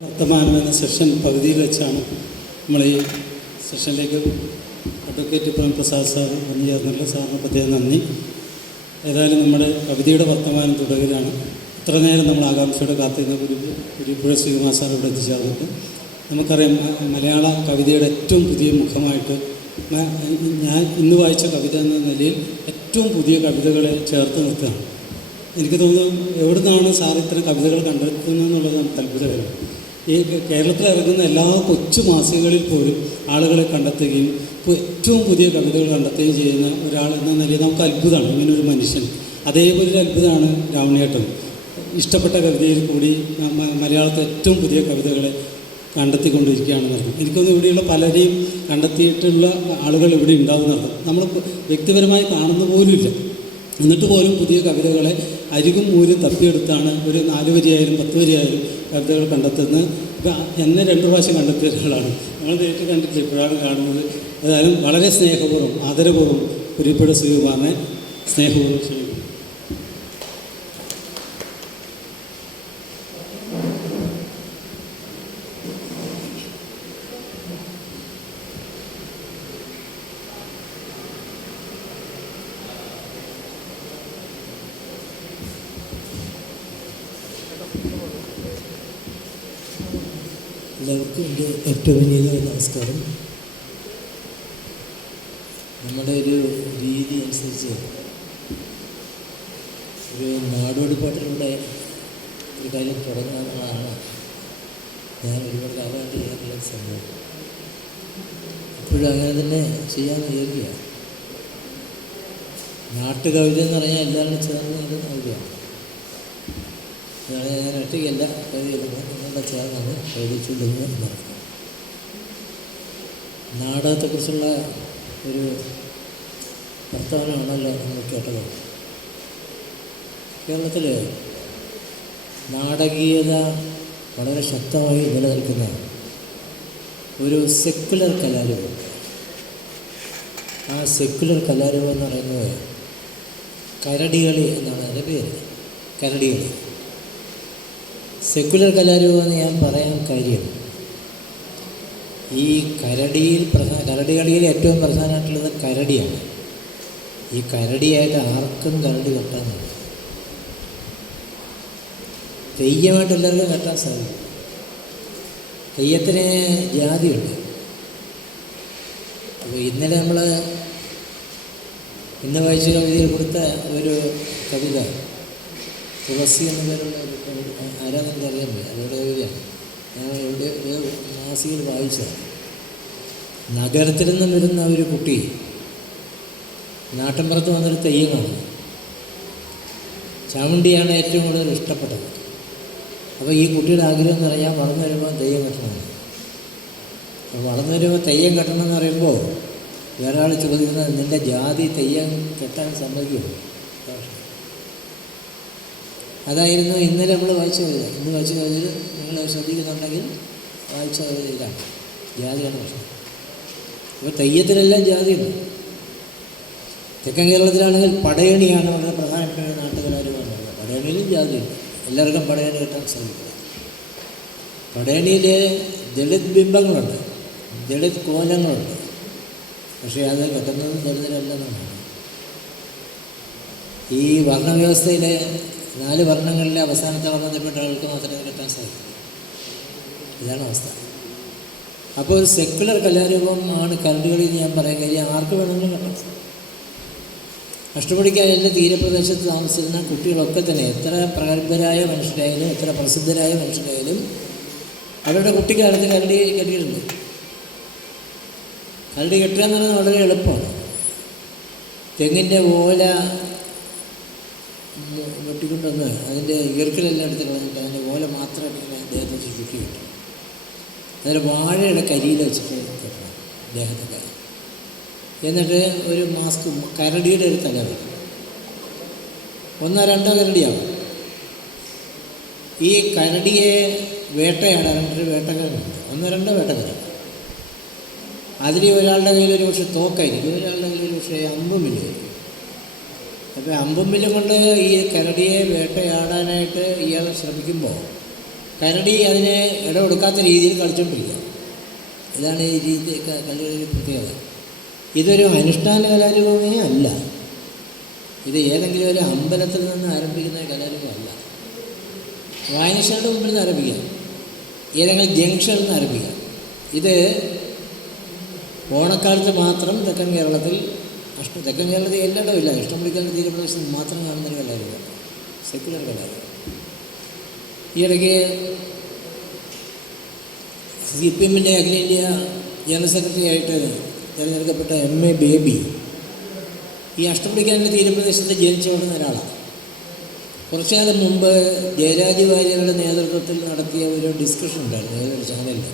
വർത്തമാനം എന്ന സെഷൻ പകുതിയിൽ വെച്ചാണ് നമ്മൾ ഈ സെഷനിലേക്ക് അഡ്വക്കേറ്റ് പ്രസാദ് സാർ വന്നു ചേർന്നുള്ള സാറിന് പ്രത്യേകം നന്ദി. ഏതായാലും നമ്മുടെ കവിതയുടെ വർത്തമാനം തുടരുകയാണ്. ഇത്ര നേരം നമ്മൾ ആകാംക്ഷയോടെ കാത്തിരുന്ന പുഴ ശ്രീകുമാർ സാർ ഇവിടെ എത്തിച്ചേർന്നിട്ട് നമുക്കറിയാം, മലയാള കവിതയുടെ ഏറ്റവും പുതിയ മുഖമായിട്ട് ഞാൻ ഇന്ന് വായിച്ച കവിത എന്ന നിലയിൽ ഏറ്റവും പുതിയ കവിതകളെ ചേർത്ത് നിർത്തുകയാണ്. എനിക്ക് തോന്നുന്നു എവിടെ നിന്നാണ് സാർ ഇത്തരം കവിതകൾ കണ്ടെത്തുന്നതെന്നുള്ളത് നമുക്ക് അത്ഭുതകരമാണ്. ഈ കേരളത്തിൽ ഇറങ്ങുന്ന എല്ലാ കൊച്ചു മാസികകളിൽ പോലും ആളുകളെ കണ്ടെത്തുകയും ഏറ്റവും പുതിയ കവിതകൾ കണ്ടെത്തുകയും ചെയ്യുന്ന ഒരാൾ എന്ന നിലയിൽ നമുക്ക് അത്ഭുതമാണ്. ഇങ്ങനൊരു മനുഷ്യൻ. അതേപോലെ ഒരു അത്ഭുതമാണ് രാവണേട്ടൻ. ഇഷ്ടപ്പെട്ട കവിതയിൽ കൂടി മലയാളത്തെ ഏറ്റവും പുതിയ കവിതകളെ കണ്ടെത്തിക്കൊണ്ടിരിക്കുകയാണെന്ന് അർത്ഥം. എനിക്കൊന്നും ഇവിടെയുള്ള പലരെയും കണ്ടെത്തിയിട്ടുള്ള ആളുകൾ ഇവിടെ ഉണ്ടാകുന്നതാണ്. നമ്മൾ വ്യക്തിപരമായി കാണുന്ന പോലുമില്ല. എന്നിട്ട് പോലും പുതിയ കവിതകളെ അരികും മൂരും തപ്പിയെടുത്താണ് ഒരു 4 വരിയായാലും 10 വരിയായാലും കവിതകൾ കണ്ടെത്തുന്നത്. ഇപ്പം എന്നെ 2 പ്രാവശ്യം കണ്ടെത്തിയ ഒരാളാണ്. നമ്മൾ നേരിട്ട് കണ്ടിട്ടില്ല, ഇപ്പോഴാണ് കാണുന്നത്. ഏതായാലും വളരെ സ്നേഹപൂർവ്വം ആദരപൂർവ്വം പുഴ ശ്രീകുമാറിനെ സ്നേഹപൂർവ്വം ക്ഷണിക്കുന്നു. എല്ലാവർക്കും എൻ്റെ ഏറ്റവും വലിയ നമസ്കാരം. നമ്മുടെ ഒരു രീതി അനുസരിച്ച് ഒരു നാടോടിപ്പാട്ടിലൂടെ ഒരു കാര്യം തുടങ്ങാനുള്ളതാണ് ഞാൻ ഒരുപാട് കാലമായിട്ട് ചെയ്യാനുള്ള സംഭവം. ഇപ്പോഴും അങ്ങനെ തന്നെ ചെയ്യാമെന്ന് വിചാരിക്കുക. നാട്ടുകവിത എന്ന് പറഞ്ഞാൽ എല്ലാവരും ചേർന്ന് അത് കവിതയാണ്. ഞാൻ ഒറ്റയ്ക്കല്ല കവിത എഴുതുന്നത്, നിങ്ങളുടെ ചേർന്നാണ് എഴുതിച്ചുകൊണ്ടിരുന്നത് എന്നർത്ഥം. നാടകത്തെക്കുറിച്ചുള്ള ഒരു വർത്തമാനമാണല്ലോ നമ്മൾ കേട്ടത്. കേരളത്തിൽ നാടകീയത വളരെ ശക്തമായി നിലനിൽക്കുന്ന ഒരു സെക്കുലർ കലാരൂപം. ആ സെക്കുലർ കലാരൂപം എന്ന് പറയുന്നത് കരടികളി എന്നാണ് അതിൻ്റെ പേര്. കരടികളി. സെക്കുലർ കലാരൂപം എന്ന് ഞാൻ പറയാൻ കാര്യം, ഈ കരടികളിൽ ഏറ്റവും പ്രധാനമായിട്ടുള്ളത് കരടിയാണ്. ഈ കരടിയായിട്ട് ആർക്കും കരടി കെട്ടാനാണ്. തെയ്യമായിട്ട് എല്ലാവർക്കും കെട്ടാൻ സാധിക്കും. തെയ്യത്തിന് ജാതിയുണ്ട്. അപ്പോൾ ഇന്ന് വായിച്ച കവിതയിൽ കൊടുത്ത ഒരു കവിത തുളസി എന്ന പേരുള്ള ആരാധനയ്ക്ക് അറിയാമല്ലോ, അവരുടെ കവിതയാണ്. ഞാൻ ഇവിടെ മാസികയിൽ വായിച്ചത്. നഗരത്തിൽ നിന്നും വരുന്ന ഒരു കുട്ടി നാട്ടിൻപുറത്ത് വന്നൊരു തെയ്യമാണ്. ചാമുണ്ടിയാണ് ഏറ്റവും കൂടുതൽ ഇഷ്ടപ്പെട്ടത്. അപ്പോൾ ഈ കുട്ടിയുടെ ആഗ്രഹം എന്ന് പറയാൻ വളർന്നു വരുമ്പോൾ തെയ്യം കെട്ടണമെന്ന്. അപ്പോൾ വളർന്നു വരുമ്പോൾ തെയ്യം കെട്ടണമെന്ന് പറയുമ്പോൾ വേറെ ആൾ ചോദിക്കുന്നത്, നിൻ്റെ ജാതി തെയ്യം കെട്ടാൻ സമ്മതിക്കുമോ? അതായിരുന്നു ഇന്നലെ നമ്മൾ വായിച്ച കവിത. ഇന്ന് വായിച്ച കവിതയിൽ നിങ്ങൾ ശ്രദ്ധിക്കുന്നുണ്ടെങ്കിൽ വായിച്ച കവിത ഇതാണ്. ജാതിയാണ് പ്രശ്നം. ഇപ്പോൾ തെയ്യത്തിലെല്ലാം ജാതിയുണ്ട്. തെക്കൻ കേരളത്തിലാണെങ്കിൽ പടയണിയാണ് വളരെ പ്രധാനപ്പെട്ട നാട്ടുകലാരൂപമാണ്. പടയണിയിലും ജാതിയുണ്ട്. എല്ലാവർക്കും പടയണി കെട്ടാൻ സാധിക്കില്ല. പടയണിയിൽ ദളിത് ബിംബങ്ങളുണ്ട്, ദളിത് കോലങ്ങളുണ്ട്. പക്ഷേ അത് കെട്ടുന്നത് ദളിതരല്ലെന്നാണ്. ഈ വർണ്ണവ്യവസ്ഥയിലെ 4 വർണ്ണങ്ങളിലെ അവസാനത്തെ വർണ്ണത്തിൽപ്പെട്ട ആൾക്ക് മാത്രമേ കെട്ടാൻ സാധിക്കൂ. ഇതാണ് അവസ്ഥ. അപ്പോൾ ഒരു സെക്കുലർ കലാരൂപമാണ് കരടികളി എന്ന് ഞാൻ പറയാൻ കാര്യം, ആർക്ക് വേണമെങ്കിലും കെട്ടാം. അഷ്ടമുടിക്കായലിൻ്റെ തീരപ്രദേശത്ത് താമസിക്കുന്ന കുട്ടികളൊക്കെ തന്നെ എത്ര പ്രഗത്ഭരായ മനുഷ്യരായാലും എത്ര പ്രസിദ്ധരായ മനുഷ്യരായാലും അവരുടെ കുട്ടിക്കാലത്ത് കരടി കെട്ടിയിട്ടുണ്ട്. കരടി കെട്ടുക എന്ന് പറയുന്നത് വളരെ എളുപ്പമാണ്. തെങ്ങിൻ്റെ ഓല വെട്ടിക്കൊണ്ടുവന്ന് അതിൻ്റെ ഈർക്കലെല്ലാം എടുത്ത് കളഞ്ഞിട്ട് അതിൻ്റെ ഓല മാത്രം ഇങ്ങനെ ദേഹത്തെ ചുറ്റി കിട്ടും. അതിൽ വാഴയുടെ കരിയിൽ വെച്ചിട്ട് കെട്ടണം ദേഹത്തൊക്കെ. എന്നിട്ട് ഒരു മാസ്ക്, കരടിയുടെ ഒരു തല വരും. 1 2 കരടിയാവും. ഈ കരടിയെ വേട്ടയാടാനായിട്ടൊരു വേട്ടക്കാരനുണ്ട്. 1 2 വേട്ടക്കാരൻ. അതിൽ ഒരാളുടെ കയ്യിൽ ഒരു പക്ഷേ തോക്കായിരിക്കും, ഒരാളുടെ കയ്യിൽ ഒരു പക്ഷേ അമ്പുമില്ലായിരിക്കും. അപ്പോൾ അമ്പും വില്ലും കൊണ്ട് ഈ കരടിയെ വേട്ടയാടാനായിട്ട് ഇയാൾ ശ്രമിക്കുമ്പോൾ കരടി അതിനെ ഇട കൊടുക്കാത്ത രീതിയിൽ കളിച്ചുകൊണ്ടിരിക്കുക. ഇതാണ് ഈ രീതി കളിയുടെ പ്രത്യേകത. ഇതൊരു അനുഷ്ഠാന കലാരൂപമേ അല്ല. ഇത് ഏതെങ്കിലും ഒരു അമ്പലത്തിൽ നിന്ന് ആരംഭിക്കുന്ന കലാരൂപമല്ല. വായനശാലയുടെ മുമ്പിൽ നിന്ന് ആരംഭിക്കാം, ഏതെങ്കിലും ജംഗ്ഷനിൽ നിന്ന് ആരംഭിക്കാം. ഇത് ഓണക്കാലത്ത് മാത്രം തെക്കൻ കേരളത്തിൽ തെക്കൻ കേരളത്തിൽ എല്ലായിടവും ഇല്ല, ഇഷ്ടംപിടിക്കാനുള്ള തീരപ്രദേശത്ത് മാത്രം കാണുന്നൊരു കലാരൂപം, സെക്യുലർ കലാരൂപം. ഈയിടയ്ക്ക് CPM അഖിലേന്ത്യാ ജനറൽ സെക്രട്ടറി ആയിട്ട് തിരഞ്ഞെടുക്കപ്പെട്ട MA ബേബി ഈ അഷ്ടമുടിക്കാനുള്ള തീരപ്രദേശത്ത് ജനിച്ചു വളർന്ന ഒരാളാണ്. കുറച്ചു കാലം മുമ്പ് ജയരാജ് വാര്യരുടെ നേതൃത്വത്തിൽ നടത്തിയ ഒരു ഡിസ്കഷൻ ഉണ്ടായിരുന്നു ഏതൊരു ചാനലിൽ.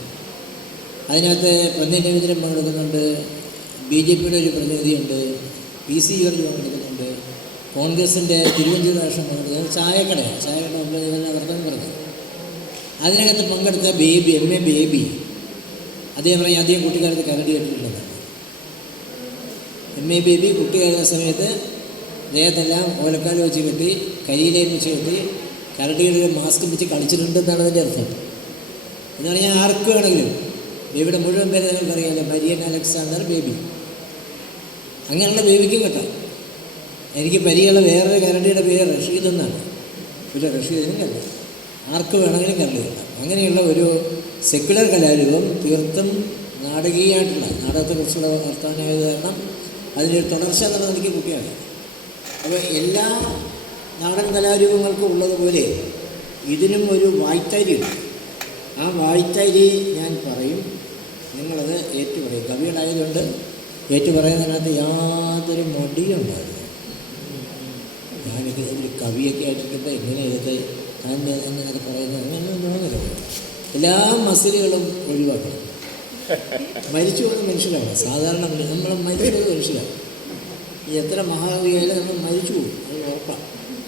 അതിനകത്ത് പ്രതിനിധി രവീന്ദ്രൻ പങ്കെടുക്കുന്നുണ്ട്, BJPയുടെ ഒരു പ്രതിനിധിയുണ്ട്, PC ജോർജ് പങ്കെടുക്കുന്നുണ്ട്, കോൺഗ്രസിൻ്റെ തിരുവഞ്ചൂർ രാഷ്ട്രം പങ്കെടുക്കുന്നത്. ചായക്കട മുമ്പ് ഇതെല്ലാം വർത്തമാനം പറഞ്ഞു. അതിനകത്ത് പങ്കെടുത്ത MA ബേബി അദ്ദേഹം പറയും അധികം കുട്ടിക്കാലത്ത് കരടി കെട്ടിട്ടുള്ളതാണ്. MA ബേബി കുട്ടിയായിരുന്ന സമയത്ത് അദ്ദേഹത്തെല്ലാം ഓലക്കാൽ വെച്ച് കെട്ടി കരിയിലേയും വെച്ച് കെട്ടി കരടിയുടെ മാസ്ക് വെച്ച് കളിച്ചിട്ടുണ്ടെന്നാണ് അതിൻ്റെ അർത്ഥം. എന്ന് പറഞ്ഞാൽ ആർക്ക് വേണമെങ്കിലും ബേബിയുടെ മുഴുവൻ പേര് നിങ്ങൾക്കറിയാമല്ലോ, മരിയൻ അലക്സാണ്ടർ ബേബി. അങ്ങനെയുള്ള ബേബിക്കും കേട്ടോ. എനിക്ക് പരിചയമുള്ള വേറൊരു കരടിയുടെ പേര് റഷീദ് എന്നാണ്. പിന്നെ റഷീദിനും കല്ല, ആർക്ക് വേണമെങ്കിലും കരടി കേട്ടാം. അങ്ങനെയുള്ള ഒരു സെക്യുലർ കലാരൂപം തീർത്തും നാടകീയമായിട്ടുള്ള നാടകത്തെക്കുറിച്ചുള്ള വർത്തമാനമായത് കാരണം അതിനൊരു തുടർച്ച എന്നുള്ളത് എനിക്ക് കുട്ടിയാണ്. അപ്പോൾ എല്ലാ നാടൻ കലാരൂപങ്ങൾക്കും ഉള്ളതുപോലെ ഇതിനും ഒരു വായ്ത്താരിയുണ്ട്. ആ വായ്ത്താരി ഞാൻ പറയും, നിങ്ങളത് ഏറ്റുപറയും. കവികളായതുകൊണ്ട് ഏറ്റുപറയുന്നതിനകത്ത് യാതൊരു മടിയുണ്ടായിരുന്നു. ഞാനിത് ഒരു കവിയൊക്കെ ആയിട്ടിരിക്കുമ്പോൾ എങ്ങനെ എഴുത് എന്നൊക്കെ പറയുന്നത് അങ്ങനെയൊന്നും തോന്നരുത്. എല്ലാ മസിലുകളും ഒഴിവാക്കണം. മരിച്ചു പോകുന്ന മനുഷ്യരാണ് സാധാരണ. നമ്മൾ മരിച്ചു പോകുന്ന മനുഷ്യരാണ്. എത്ര മഹാകവിയായാലും നമ്മൾ മരിച്ചു പോകും, അത് ഉറപ്പാണ്.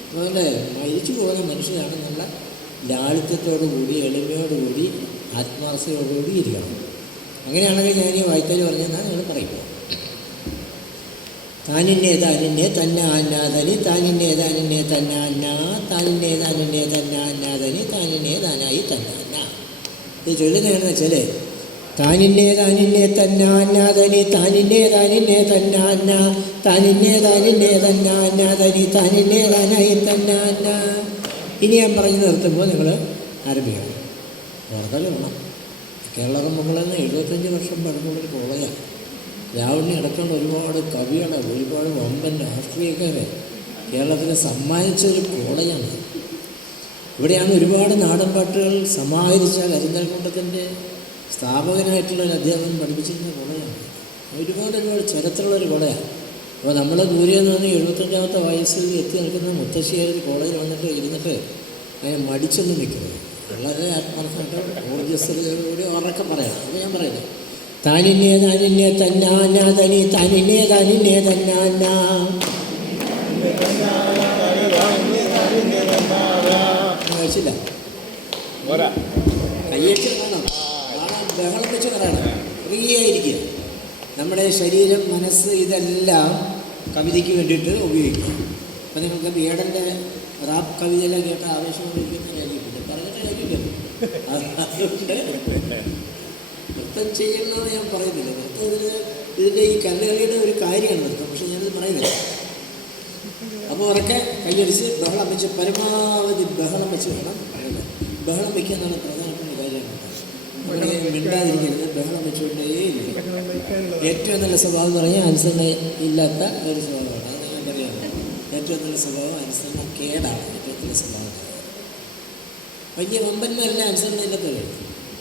അതുപോലെ മരിച്ചു പോകുന്ന മനുഷ്യരാണെന്നുള്ള ലാളിത്യത്തോടുകൂടി എളിമയോടുകൂടി ആത്മാർത്ഥതയോടുകൂടി ഇരിക്കണം. അങ്ങനെയാണെങ്കിൽ ഞാൻ ഈ വായ്ത്താരി പറഞ്ഞെന്നാൽ നിങ്ങൾ പറയും. താനിന്നെ താനിന്നെ തന്നാനാഥനി താനിന്നെ താനിന്നെ തന്നാന താനിന്നെ താനിന്നെ തന്നാനാഥനി താനിന്നെ താനായി തന്നാന. ഇത് ചൊല്ലുന്നതെന്ന് വെച്ചാൽ താനിന്നെ താനിന്നെ തന്നാനാഥനി താനിന്നെ താനിന്നെ തന്നാന താനിന്നെ താനിന്നെ തന്നാനാഥനി താനിന്നെ താനായി തന്നാന. ഇനി ഞാൻ പറഞ്ഞു നിർത്തുമ്പോൾ നിങ്ങൾ ആരംഭിക്കണം. ഓർത്താലും വേണം. കേരള കമ്പകളെന്ന് 75 വർഷം പഴക്കമുള്ളൊരു കോളേജാണ്. രാവണി അടക്കമുള്ള ഒരുപാട് കവികളെ, ഒരുപാട് വമ്പൻ രാഷ്ട്രീയക്കാരെ കേരളത്തിന് സമ്മാനിച്ചൊരു കോളേജാണ്. ഇവിടെയാണ് ഒരുപാട് നാടൻ പാട്ടുകൾ സമാഹരിച്ച കരിന്തൽക്കുണ്ടത്തിൻ്റെ സ്ഥാപകനായിട്ടുള്ള ഒരു അധ്യാപകൻ പഠിപ്പിച്ചിരുന്ന കോളേജാണ്. ഒരുപാട് ചരിത്രമുള്ളൊരു കോളേജാണ്. അപ്പോൾ നമ്മൾ ദൂരെ നിന്ന് 75ാമത്തെ വയസ്സിൽ എത്തി നിൽക്കുന്ന മുത്തശ്ശേരി കോളേജിൽ വന്നിട്ട് ഇരുന്നിട്ട് അതിനെ മടിച്ചൊന്നും നിൽക്കുന്നത് വളരെ ആത്മാർത്ഥമായിട്ട് ഊർജ്ജസ്വലതയോടെ ഉറക്കെ പറയാം. അത് ഞാൻ പറയുന്നത് താനിന്നെ താനിന്നെ തന്നാന തനി താനിന്നെ താനിന്നെ തന്നാന. കഴിച്ചില്ല കയ്യച്ച് കാണാം, ബഹളം വെച്ച് പറയണം, ഫ്രീ ആയിരിക്കുക. നമ്മുടെ ശരീരം, മനസ്സ് ഇതെല്ലാം കവിതയ്ക്ക് വേണ്ടിയിട്ട് ഉപയോഗിക്കുക. അപ്പം നിങ്ങൾക്ക് ബേഡൻ്റെ റാപ്പ് കവിതയെല്ലാം കേട്ട ആവേശം ഉപയോഗിക്കുന്നതായിരിക്കും, പറഞ്ഞിട്ട് കേൾക്കില്ല. അതുകൊണ്ട് നൃത്തം ചെയ്യണമെന്ന് ഞാൻ പറയുന്നില്ല. നൃത്തം ഇതിൻ്റെ ഈ കല്ലുകളിയുടെ ഒരു കാര്യമാണ് നൃത്തം, പക്ഷെ ഞാനത് പറയുന്നില്ല. അപ്പോൾ ഉറക്കെ കൈയടിച്ച് ബഹളം വെച്ച് പരമാവധി ബഹളം വെച്ച് വേണം പറയുന്നത്. ബഹളം വയ്ക്കുക എന്നാണ് പ്രധാനപ്പെട്ട കാര്യമാണ്. അവിടെ മിണ്ടാതിരിക്കരുത്, ബഹളം വെച്ചുകൊണ്ടേയിരിക്കും. ഏറ്റവും നല്ല സ്വഭാവം എന്ന് പറഞ്ഞാൽ അനുസരണ ഇല്ലാത്ത ഒരു സ്വഭാവമാണ്. അത് ഞാൻ പറയാം. ഏറ്റവും നല്ല സ്വഭാവം അനുസരണ കേടാണ്. ഏറ്റവും നല്ല സ്വഭാവം വലിയ വമ്പന്മാരെല്ലാം അനുസരണ ഇല്ലാത്തവരാണ്.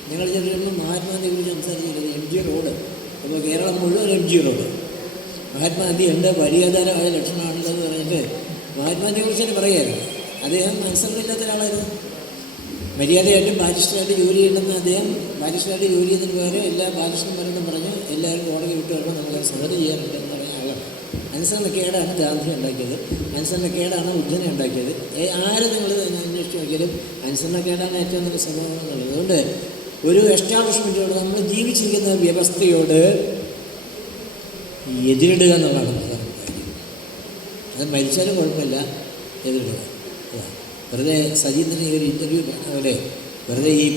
നിങ്ങൾ ചെല്ലുമ്പോൾ മഹാത്മാഗാന്ധിയെ കുറിച്ച് സംസാരിച്ചിരുന്നത് MG റോഡ്. അപ്പോൾ കേരളം മുഴുവൻ MG റോഡ്. മഹാത്മാഗാന്ധി എൻ്റെ വഴിയാധാരമായ ലക്ഷണമാണല്ലോ എന്ന് പറഞ്ഞിട്ട് മഹാത്മാഗാന്ധിയെ കുറിച്ച് തന്നെ പറയുമായിരുന്നു. അദ്ദേഹം അനുസരണയില്ലാത്ത ഒരാളായിരുന്നു. മര്യാദയായിട്ടും ബാരിസ്റ്ററായിട്ട് ജോലി ചെയ്യണമെന്ന് അദ്ദേഹം ബാരിസ്റ്ററായിട്ട് ജോലി ചെയ്യുന്നതിന് പകരം എല്ലാ ബാരിസ്റ്റർമാരോടും പറഞ്ഞ് എല്ലാവരും കോടതി വിട്ട് വരുമ്പോൾ നമുക്ക് സമരം ചെയ്യാറുണ്ട് എന്ന് പറഞ്ഞ ആളാണ്. അനുസരണക്കേടാണ് ഗാന്ധി ഉണ്ടാക്കിയത്, അനുസരണക്കേടാണ് ബുദ്ധനെ ഉണ്ടാക്കിയത്. ആരും നിങ്ങൾ അന്വേഷിച്ച് നോക്കിയാലും അനുസരണക്കേടാണ് ഏറ്റവും നല്ല സ്വഭാവം എന്നുള്ളത്. അതുകൊണ്ട് ഒരു എസ്റ്റാബ്ലിഷ്മെൻറ്റോട് നമ്മൾ ജീവിച്ചിരിക്കുന്ന വ്യവസ്ഥയോട് എതിരിടുക എന്നുള്ളതാണ് പ്രധാന കാര്യം. അത് മരിച്ചാലും കുഴപ്പമില്ല, എതിരിടുക. വെറുതെ സജീന്ദ്രൻ ഈ ഒരു ഇൻ്റർവ്യൂ പറഞ്ഞ പോലെ വെറുതെ ഈ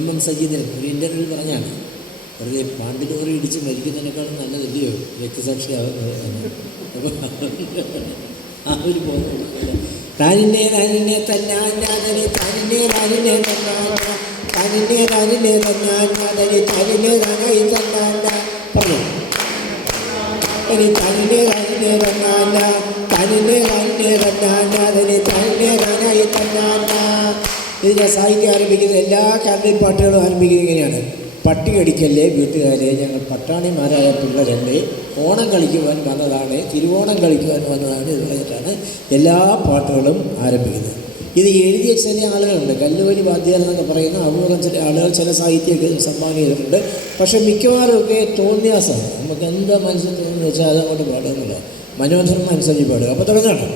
MM സജീന്ദ്രൻ ഒരു ഇൻ്റർവ്യൂവിൽ പറഞ്ഞാണ്, വെറുതെ പാണ്ടിലോറി ഇടിച്ച് മരിക്കുന്നതിനേക്കാളും നല്ലതല്ലയോ രക്തസാക്ഷിയാവുന്നത് എന്ന്. അപ്പോൾ ആ ഒരു ബോധമില്ല. താനിന്നെ താനിന്നെ തന്നാഞ്ഞാതനി താനിന്നെ താനിന്നെ തന്നാഞ്ഞ താനിന്നെ താനിന്നെ തന്നാഞ്ഞാതനി താനിന്നെ താനായി തന്നാഞ്ഞ പറഞ്ഞു. തനി താനിന്നെ താനിന്നെ തന്നാഞ്ഞ താനിന്നെ താനിന്നെ തന്നാഞ്ഞാതനി താനിന്നെ താനായി തന്നാഞ്ഞ. ഇതിനെ സാഹിത്യം ആരംഭിക്കുന്നത് എല്ലാ കരടി പാട്ടുകളും ആരംഭിക്കുന്നത് ഇങ്ങനെയാണ്. പട്ടി കടിക്കല്ലേ വീട്ടുകാരെ, ഞങ്ങൾ പട്ടാണിമാരായ പിള്ളേരല്ലേ, ഓണം കളിക്കുവാൻ വന്നതാണ്, തിരുവോണം കളിക്കുവാൻ വന്നതാണ് എന്ന് പറഞ്ഞിട്ടാണ് എല്ലാ പാട്ടുകളും ആരംഭിക്കുന്നത്. ഇത് എഴുതിയ ചില ആളുകളുണ്ട്, കല്ലുവലി വാദ്യാർ എന്നൊക്കെ പറയുന്ന അപൂർവം ചില ആളുകൾ ചില സാഹിത്യമൊക്കെ സംഭാവന ചെയ്തിട്ടുണ്ട്. പക്ഷേ മിക്കവാറുമൊക്കെ തോന്നിയാസമാണ്. നമുക്ക് എന്താ മനസ്സിൽ തോന്നുന്നു വെച്ചാൽ അതങ്ങോട്ട് പാടുന്നില്ല, മനോധർമ്മം അനുസരിച്ച് പാടുക. അപ്പോൾ തുടങ്ങണം.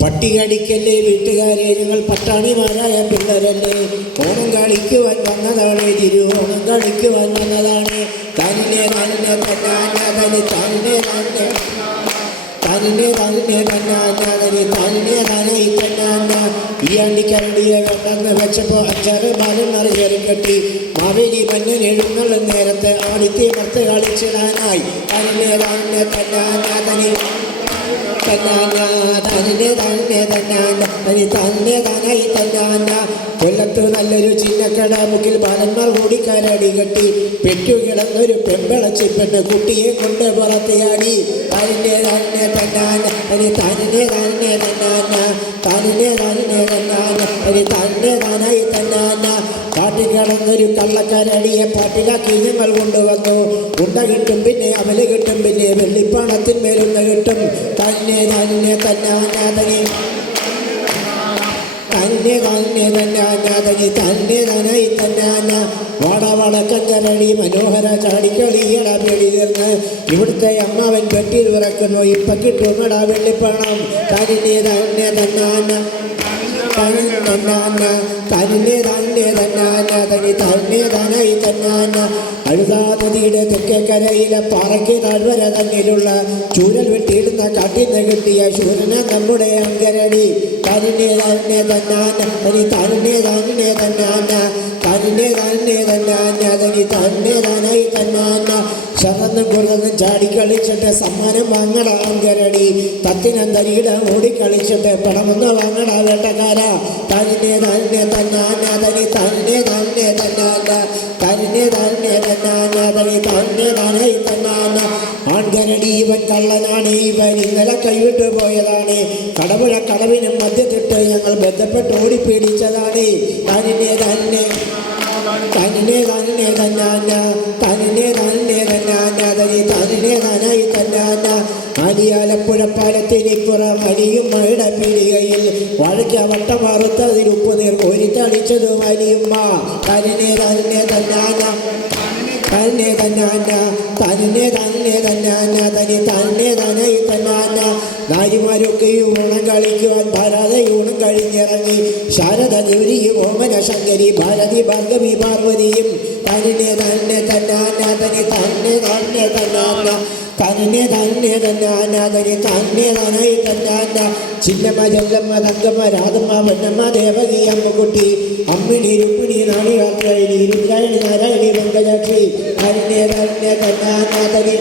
പട്ടി കടിക്കല്ലേ വീട്ടുകാരെ, ഞങ്ങൾ പട്ടാണിമാരായ പിള്ളേരല്ലേ, ഓണം കളിക്കുവാൻ വന്നതാണ്, തിരുവോണം കളിക്കുവാൻ വന്നതാണ്. താനിനെ താനിനെ തന്നാഞ്ഞാതനി താനിനെ താനിനെ താനിനെ താനിനെ തന്നാഞ്ഞാതനി താനിനെ താനായി തന്നാഞ്ഞ. ഈ അണ്ടിക്കരടിയെ വേണ്ടെന്ന് വെച്ചപ്പോൾ അച്ചാറ് ബാലന്മാർ കയറിക്കെട്ടി മാവേലി മന്നൻ എഴുന്നുള്ള നേരത്തെ ആടിത്തിമർത്ത് കളിച്ചിടാനായി. താനിനെ താനിനെ തന്നാഞ്ഞാതനി തന്നാഞ്ഞ താനിനെ താനിനെ തന്നാഞ്ഞ തനി തന്നെ താനായി തന്നാഞ്ഞ. കൊല്ലത്ത് നല്ലൊരു ചിന്നക്കട മുക്കിൽ ബാലന്മാർ കൂടി കരടി കെട്ടി പെറ്റുകിടന്നൊരു പെമ്പളച്ചിപ്പെട്ട് കുട്ടിയെ കൊണ്ട് പുറത്തിയാടി. താനിനെ താനിനെ തന്നാഞ്ഞ തനി താനിനെ താനിനെ തന്നാഞ്ഞ താനിനെ താനിനെ തന്നാഞ്ഞ തനി തന്നെ താനായി തന്നാഞ്ഞ. കാട്ടിൽ കിടന്നൊരു കള്ളക്കരടിയെ പാട്ടിലാക്കി ഞങ്ങൾ കൊണ്ടുവന്നു. ഉണ്ട കിട്ടും പിന്നെ അവല് കിട്ടും പിന്നെ വെള്ളിപ്പാണത്തിന്മേലുണ്ട കിട്ടും. തന്നെ തന്നെ തന്നാഞ്ഞാതനി തന്നെ തന്നെ തന്നാഞ്ഞാതനി തന്നെ തനായി തന്നാഞ്ഞ. വാടവടക്കം കരടി മനോഹര ചാടിക്കളിയട പേടി തീർന്ന് ഇവിടുത്തെ അമ്മാവൻ പെട്ടി തുറക്കുന്നു, ഇപ്പൊ കിട്ടുന്നടാ വെള്ളിപ്പണം. തന്നെ തന്നെ തന്നാഞ്ഞ തന്നാഞ്ഞ തന്നെ തന്നെ തന്നാഞ്ഞ തനി തന്നെ തനായി തന്നാഞ്ഞ. അഴുതാ നദിയുടെ തെക്കേക്കരയിലെ പാറയ്ക്ക് താഴ്വര തന്നിലുള്ള ചൂരൽ വെട്ടിയിടുന്ന കാട്ടിന്ന് കിട്ടിയ ശൂരന നമ്മുടെ അങ്കരടി. തന്നെ തന്നെ തന്നാഞ്ഞ തനി തന്നെ തന്നെ തന്നാഞ്ഞ തന്നെ തന്നെ തന്നാഞ്ഞ തനി തന്നെ തനായി തന്നാഞ്ഞ. ശറന്നും കുറന്നും ചാടിക്കളിച്ചിട്ട് സമ്മാനം വാങ്ങട അങ്കരടി, തത്തിനന്തരീട ഓടിക്കളിച്ചിട്ട് പണമെന്ന് വാങ്ങട വേട്ടക്കാര. തന്നെ തന്നെ തന്നാഞ്ഞ തനി തന്നെ തന്നെ തന്നാഞ്ഞ തന്നെ തന്നെ തന്നാഞ്ഞ തനി തന്നെ തനായി തന്നാഞ്ഞ. ആൺകരടി ഇവൻ കള്ളനാണ്, ഇവൻ ഇന്നലെ കൈവിട്ടു പോയതാണ്, കടവുഴ കടവിനും മധ്യത്തിട്ട് ഞങ്ങൾ ബന്ധപ്പെട്ട് ഓടിപ്പീടിച്ചതാണ്. തന്നെ തന്നെ തന്നെ തന്നെ തന്നാഞ്ഞ തന്നെ തന്നെ തന്നാഞ്ഞ തനി തന്നെ തനായി തന്നാഞ്ഞ. ആലിയാലപ്പുഴ പാലത്തിനിപ്പുറം അലിയും മഴ പീടികയിൽ വഴക്ക വട്ടമാറുത്തതിൽ ഉപ്പുനീർ കോരിത്തടിച്ചതും അലിയുമ്മ. തന്നെ തന്നെ തന്നാഞ്ഞ തന്നെ തന്നാഞ്ഞ തന്നെ തന്നെ തന്നാഞ്ഞ തനി തന്നെ തനായി തന്നാഞ്ഞ. നാരിമാരൊക്കെ ഊണം കളിക്കുവാൻ ഭാരത ഊണം കഴിഞ്ഞിറങ്ങി ശാരദ ഗൗരി ഓമന ശങ്കരി ഭാരതി ഭാർഗവി പാർവതിയും. തന്നെ തന്നെ തന്നാഞ്ഞ തനി തന്നെ തന്നെ തന്നാഞ്ഞ തന്നെ തന്നെ തന്നാഞ്ഞ തനി തന്നെ തനായി തന്നാഞ്ഞ. ചിന്നമ്മ ചെല്ലമ്മ തങ്കമ്മ രാധമ്മ പൊന്നമ്മ ദേവകി അമ്മക്കുട്ടി അമ്മിണി രുക്മിണി നാണികാത്രായണി രുദ്രായണി നാരായണി വെങ്കടാക്ഷി. തന്നെ തന്നെ തന്നാഞ്ഞ തനി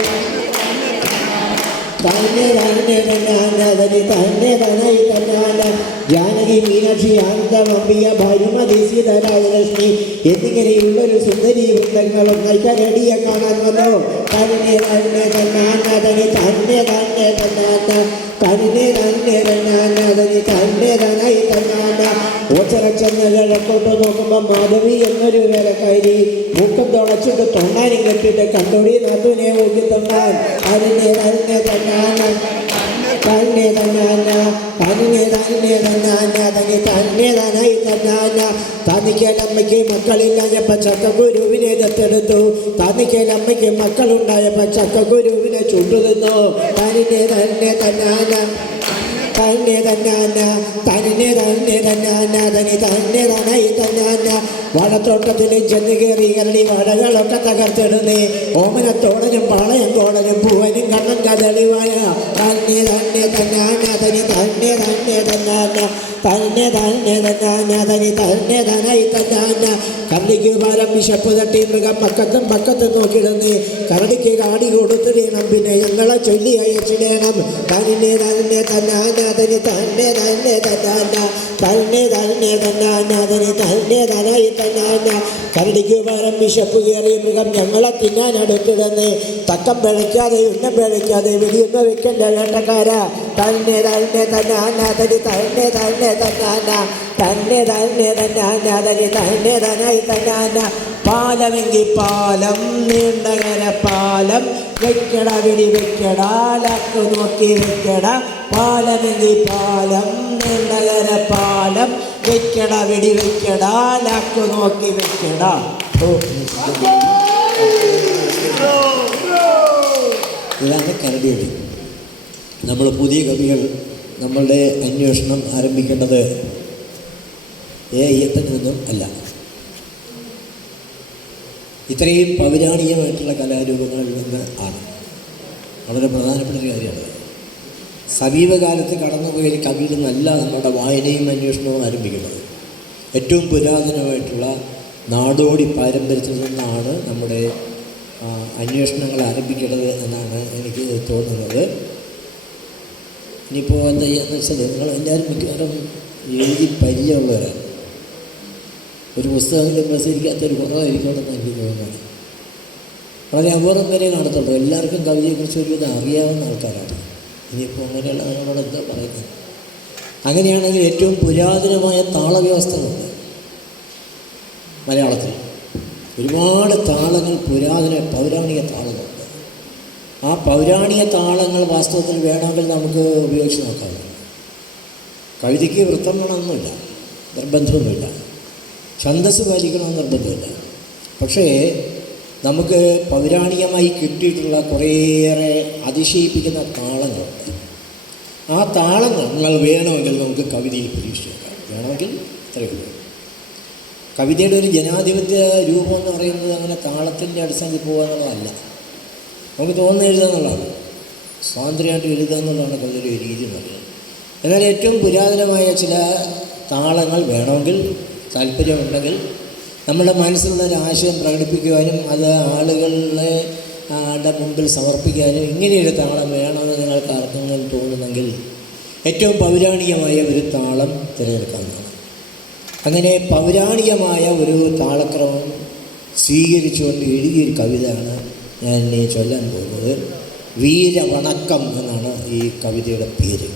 തന്നെ തന്നെ തന്നാഞ്ഞ തനി തന്നെ തനായി തന്നാഞ്ഞ. ജാനകി മീനാക്ഷി ആനന്ദമമ്പിയ ഭാര്യമതി സീതാരാജലക്ഷ്മി എന്നിങ്ങനെയുള്ളൊരു സുന്ദരി വൃന്ദങ്ങളും കരടിയെ കാണാൻ വന്നു. തന്നെ തന്നെ തന്നാഞ്ഞ തനി തന്നെ തന്നെ തന്നാഞ്ഞ തന്നെ തന്നെ തന്നാഞ്ഞ തനി തന്നെ തനായി തന്നാഞ്ഞ. ഓച്ചറച്ചെന്ന് കിഴക്കോട്ട് നോക്കുമ്പോൾ മാധവി എന്നൊരു വേലക്കാരി മൂക്കം തുളച്ചിട്ട് തൊണ്ണാനും കെട്ടിട്ട് കണ്ടോടി നാത്തുനെ ഊക്കി തൊണ്ണാൻ. തന്നെ തന്നെ തന്നാഞ്ഞ തന്നെ തന്നാഞ്ഞ തന്നെ തന്നെ തന്നാഞ്ഞ തനി തന്നെ തനായി തന്നാഞ്ഞ. താന്നിക്കൽ അമ്മയ്ക്ക് മക്കളില്ലാഞ്ഞപ്പോൾ ചക്കക്കുരുവിനെ ദത്തെടുത്തു, താന്നിക്കൽ അമ്മയ്ക്ക് മക്കളുണ്ടായപ്പോൾ ചക്കക്കുരുവിനെ ചുട്ടുതിന്നു. തന്നെ തന്നെ തന്നാഞ്ഞ തന്നെ തന്നാഞ്ഞ തന്നെ തന്നെ തന്നാഞ്ഞ തനി തന്നെ തനായി തന്നാഞ്ഞ. വാഴത്തോട്ടത്തിലും ചെന്ന് കയറി കരടി വാഴകളൊക്കെ തകർത്തിടുന്നേ. ഓമനത്തോടനും പാളയം തോടനും പൂവനും കണ്ണൻ കദളിവായ തന്നെ തന്നെ തന്നാന തനി തന്നെ തന്നെ തന്നാന തന്നെ തന്നെ തന്നാന തനി തന്നെ തനായി തന്നാന. കരടിക്ക് ഭാരം വിശപ്പ് തട്ടി മൃഗം പക്കത്തും നോക്കിടുന്നേ. കരടിക്ക് കാടി കൊടുത്തിടണം പിന്നെ ഞങ്ങളെ ചൊല്ലി അയച്ചിടണം. തന്നെ തന്നെ തന്നാന തനി തന്നെ തന്നെ തന്നാന തന്നെ തന്നെ തന്നാന തനി തന്നെ തനായി തന്നാന. കരടിക്ക് ഭാരം വിശപ്പ് കയറിയ മൃഗം ഞങ്ങളെ തിന്നാൻ അടുത്തിടുന്നേ. തക്കം പിഴയ്ക്കാതെ ഉന്നം പിഴയ്ക്കാതെ വെടിയൊന്നും വെക്കണ്ട വേട്ടക്കാര. തന്നെ തന്നെ തന്നാന തനി തന്നെ തന്നെ തന്നാന തന്നെ തന്നെ തന്നാന തനി തന്നെ തനായി തന്നാന. പാലമെങ്കിൽ പാലം നീണ്ടകര പാലം വെക്കട വെടി വെക്കടാ ലക്ക് നോക്കി വെക്കട. പാലമെങ്കിൽ പാലം നീണ്ടകര പാലം വെക്കട വെടി വെക്കടാ ലക്ക് നോക്കി വെക്കടാ. ഇതാണ് കരടിയൊടി. നമ്മൾ പുതിയ കവികൾ നമ്മളുടെ അന്വേഷണം ആരംഭിക്കേണ്ടത് അയ്യപ്പനിൽ നിന്നും അല്ല. ഇത്രയും പൗരാണികമായിട്ടുള്ള കലാരൂപങ്ങളിൽ നിന്ന് ആണ്. വളരെ പ്രധാനപ്പെട്ട ഒരു കാര്യമാണ്. സമീപകാലത്ത് കടന്നുപോയ കവിയിൽ നിന്നല്ല നമ്മുടെ വായനയും അന്വേഷണവും ആരംഭിക്കുന്നത്. ഏറ്റവും പുരാതനമായിട്ടുള്ള നാടോടി പാരമ്പര്യത്തിൽ നിന്നാണ് നമ്മുടെ അന്വേഷണങ്ങൾ ആരംഭിക്കേണ്ടത് എന്നാണ് എനിക്ക് തോന്നുന്നത്. ഇനിയിപ്പോൾ എന്താ ചെയ്യുകയെന്ന് വെച്ചാൽ നിങ്ങൾ എല്ലാവരും മിക്കവാറും എഴുതി പരിചയമുള്ളവരാണ്. ഒരു പുസ്തകമെങ്കിലും പ്രസിദ്ധീകരിക്കാത്തൊരു കുറവായിരിക്കുമെന്ന് എനിക്ക് തോന്നുന്നത്. വളരെ അപൂർവം വരെ കാണത്തുള്ളൂ. എല്ലാവർക്കും കവിതയെക്കുറിച്ച് ഒരുവിധം അറിയാവുന്ന ആൾക്കാരാണ്. ഇനിയിപ്പോൾ അങ്ങനെയുള്ള ആളുകളോട് എന്താ പറയുന്നത്? അങ്ങനെയാണെങ്കിൽ ഏറ്റവും പുരാതനമായ താളവ്യവസ്ഥകളുണ്ട് മലയാളത്തിൽ. ഒരുപാട് താളങ്ങൾ പൗരാണിക താളങ്ങളുണ്ട്. ആ പൗരാണിക താളങ്ങൾ വാസ്തവത്തിൽ വേണമെങ്കിൽ നമുക്ക് ഉപയോഗിച്ച് നോക്കാം. കവിതയ്ക്ക് വൃത്തം വേണമെന്നില്ല, നിർബന്ധമൊന്നുമില്ല. ഛന്ദസ് പാലിക്കണമെന്ന് നിർബന്ധമില്ല. പക്ഷേ നമുക്ക് പൗരാണികമായി കിട്ടിയിട്ടുള്ള കുറേയേറെ അതിശയിപ്പിക്കുന്ന താളങ്ങളുണ്ട്. ആ താളങ്ങൾ വേണമെങ്കിൽ നമുക്ക് കവിതയിൽ പരീക്ഷിച്ചേക്കാം. വേണമെങ്കിൽ ഇത്രയേ ഉള്ളൂ. കവിതയുടെ ഒരു ജനാധിപത്യ രൂപം എന്ന് പറയുന്നത് അങ്ങനെ താളത്തിൻ്റെ അടിസ്ഥാനത്തിൽ പോകുക എന്നുള്ളതല്ല. നമുക്ക് തോന്നുന്ന എഴുതുക എന്നുള്ളതാണ്. സ്വാതന്ത്ര്യമായിട്ട് എഴുതുക എന്നുള്ളതാണ് കവിതയുടെ ഒരു രീതി എന്ന് പറയുന്നത്. എന്നാൽ ഏറ്റവും പുരാതനമായ ചില താളങ്ങൾ വേണമെങ്കിൽ താല്പര്യമുണ്ടെങ്കിൽ നമ്മുടെ മനസ്സിലുള്ള ഒരു ആശയം പ്രകടിപ്പിക്കുവാനും അത് ആളുകളുടെ മുമ്പിൽ സമർപ്പിക്കാനും ഇങ്ങനെയൊരു താളം വേണമെന്ന് നിങ്ങൾക്ക് ആർക്കെങ്കിലും തോന്നുന്നെങ്കിൽ ഏറ്റവും പൗരാണികമായ ഒരു താളം തിരഞ്ഞെടുക്കാവുന്നതാണ്. അങ്ങനെ പൗരാണികമായ ഒരു താളക്രമം സ്വീകരിച്ചുകൊണ്ട് എഴുതിയൊരു കവിതയാണ് ഞാൻ ഇനി ചൊല്ലാൻ പോകുന്നത്. വീരവണക്കം എന്നാണ് ഈ കവിതയുടെ പേര്.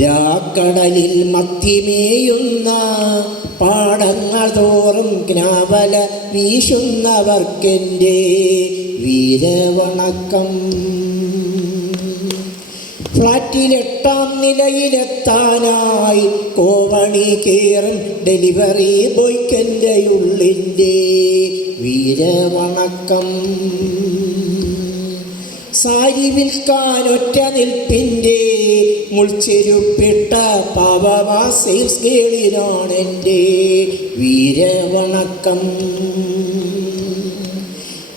രാക്കടലിൽ മത്തിമേയുന്ന പാടങ്ങൾ തോറും ജ്ഞാപല വീശുന്നവർക്കെൻ്റെ വീരവണക്കം. ഫ്ലാറ്റിൽ 8ാം നിലയിലെത്താനായി കോവണി കയറും ഡെലിവറി ബോയ്ക്കെൻ്റെ ഉള്ളിൻ്റെ വീരവണക്കം. സാരി വിൽക്കാൻ ഒറ്റ നിൽപ്പിൻ്റെ മുൾച്ചെരുപ്പിട്ട പാവമാ സെയിൽസ് ഗേളിനാണെൻ്റെ വീരവണക്കം.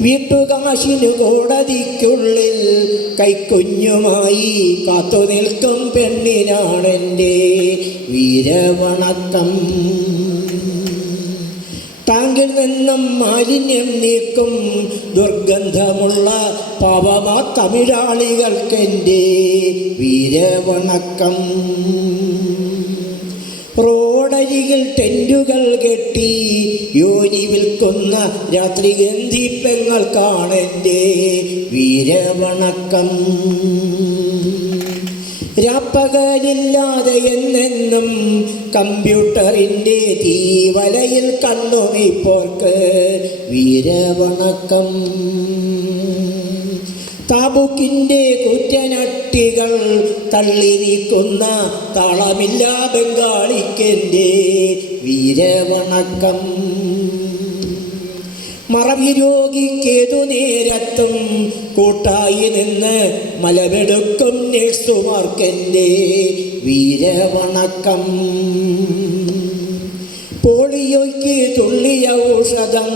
വീട്ടുകാശിനു കോടതിക്കുള്ളിൽ കൈക്കുഞ്ഞുമായി കാത്തു നിൽക്കും പെണ്ണിനാണെൻ്റെ വീരവണക്കം. ടാങ്കിൽ നിന്നും മാലിന്യം നീക്കും ദുർഗന്ധമുള്ള പാവമാ തമിഴാളികൾക്കെൻ്റെ വീരവണക്കം. റോഡരികിൽ ടെൻറ്റുകൾ കെട്ടി യോനി വിൽക്കുന്ന രാത്രി ഗന്ധിപ്പെങ്ങൾക്കാണെൻ്റെ വീരവണക്കം. രാപ്പകലില്ലാതെ എന്നെന്നും കമ്പ്യൂട്ടറിൻ്റെ തീവലയിൽ കണ്ണുമിപ്പോർക്ക് വീരവണക്കം. താബുക്കിൻ്റെ കുറ്റനട്ടികൾ തള്ളി നീക്കുന്ന താളമില്ല ബംഗാളിക്കെൻ്റെ വീരവണക്കം. മറവി രോഗിക്കേതു നേരത്തും കൂട്ടായി നിന്ന് മലമെടുക്കും നേഴ്സുമാർക്കെൻ്റെ വീരവണക്കം. പോൾ പോളിയോയ്ക്ക് തുള്ളിയ ഔഷധം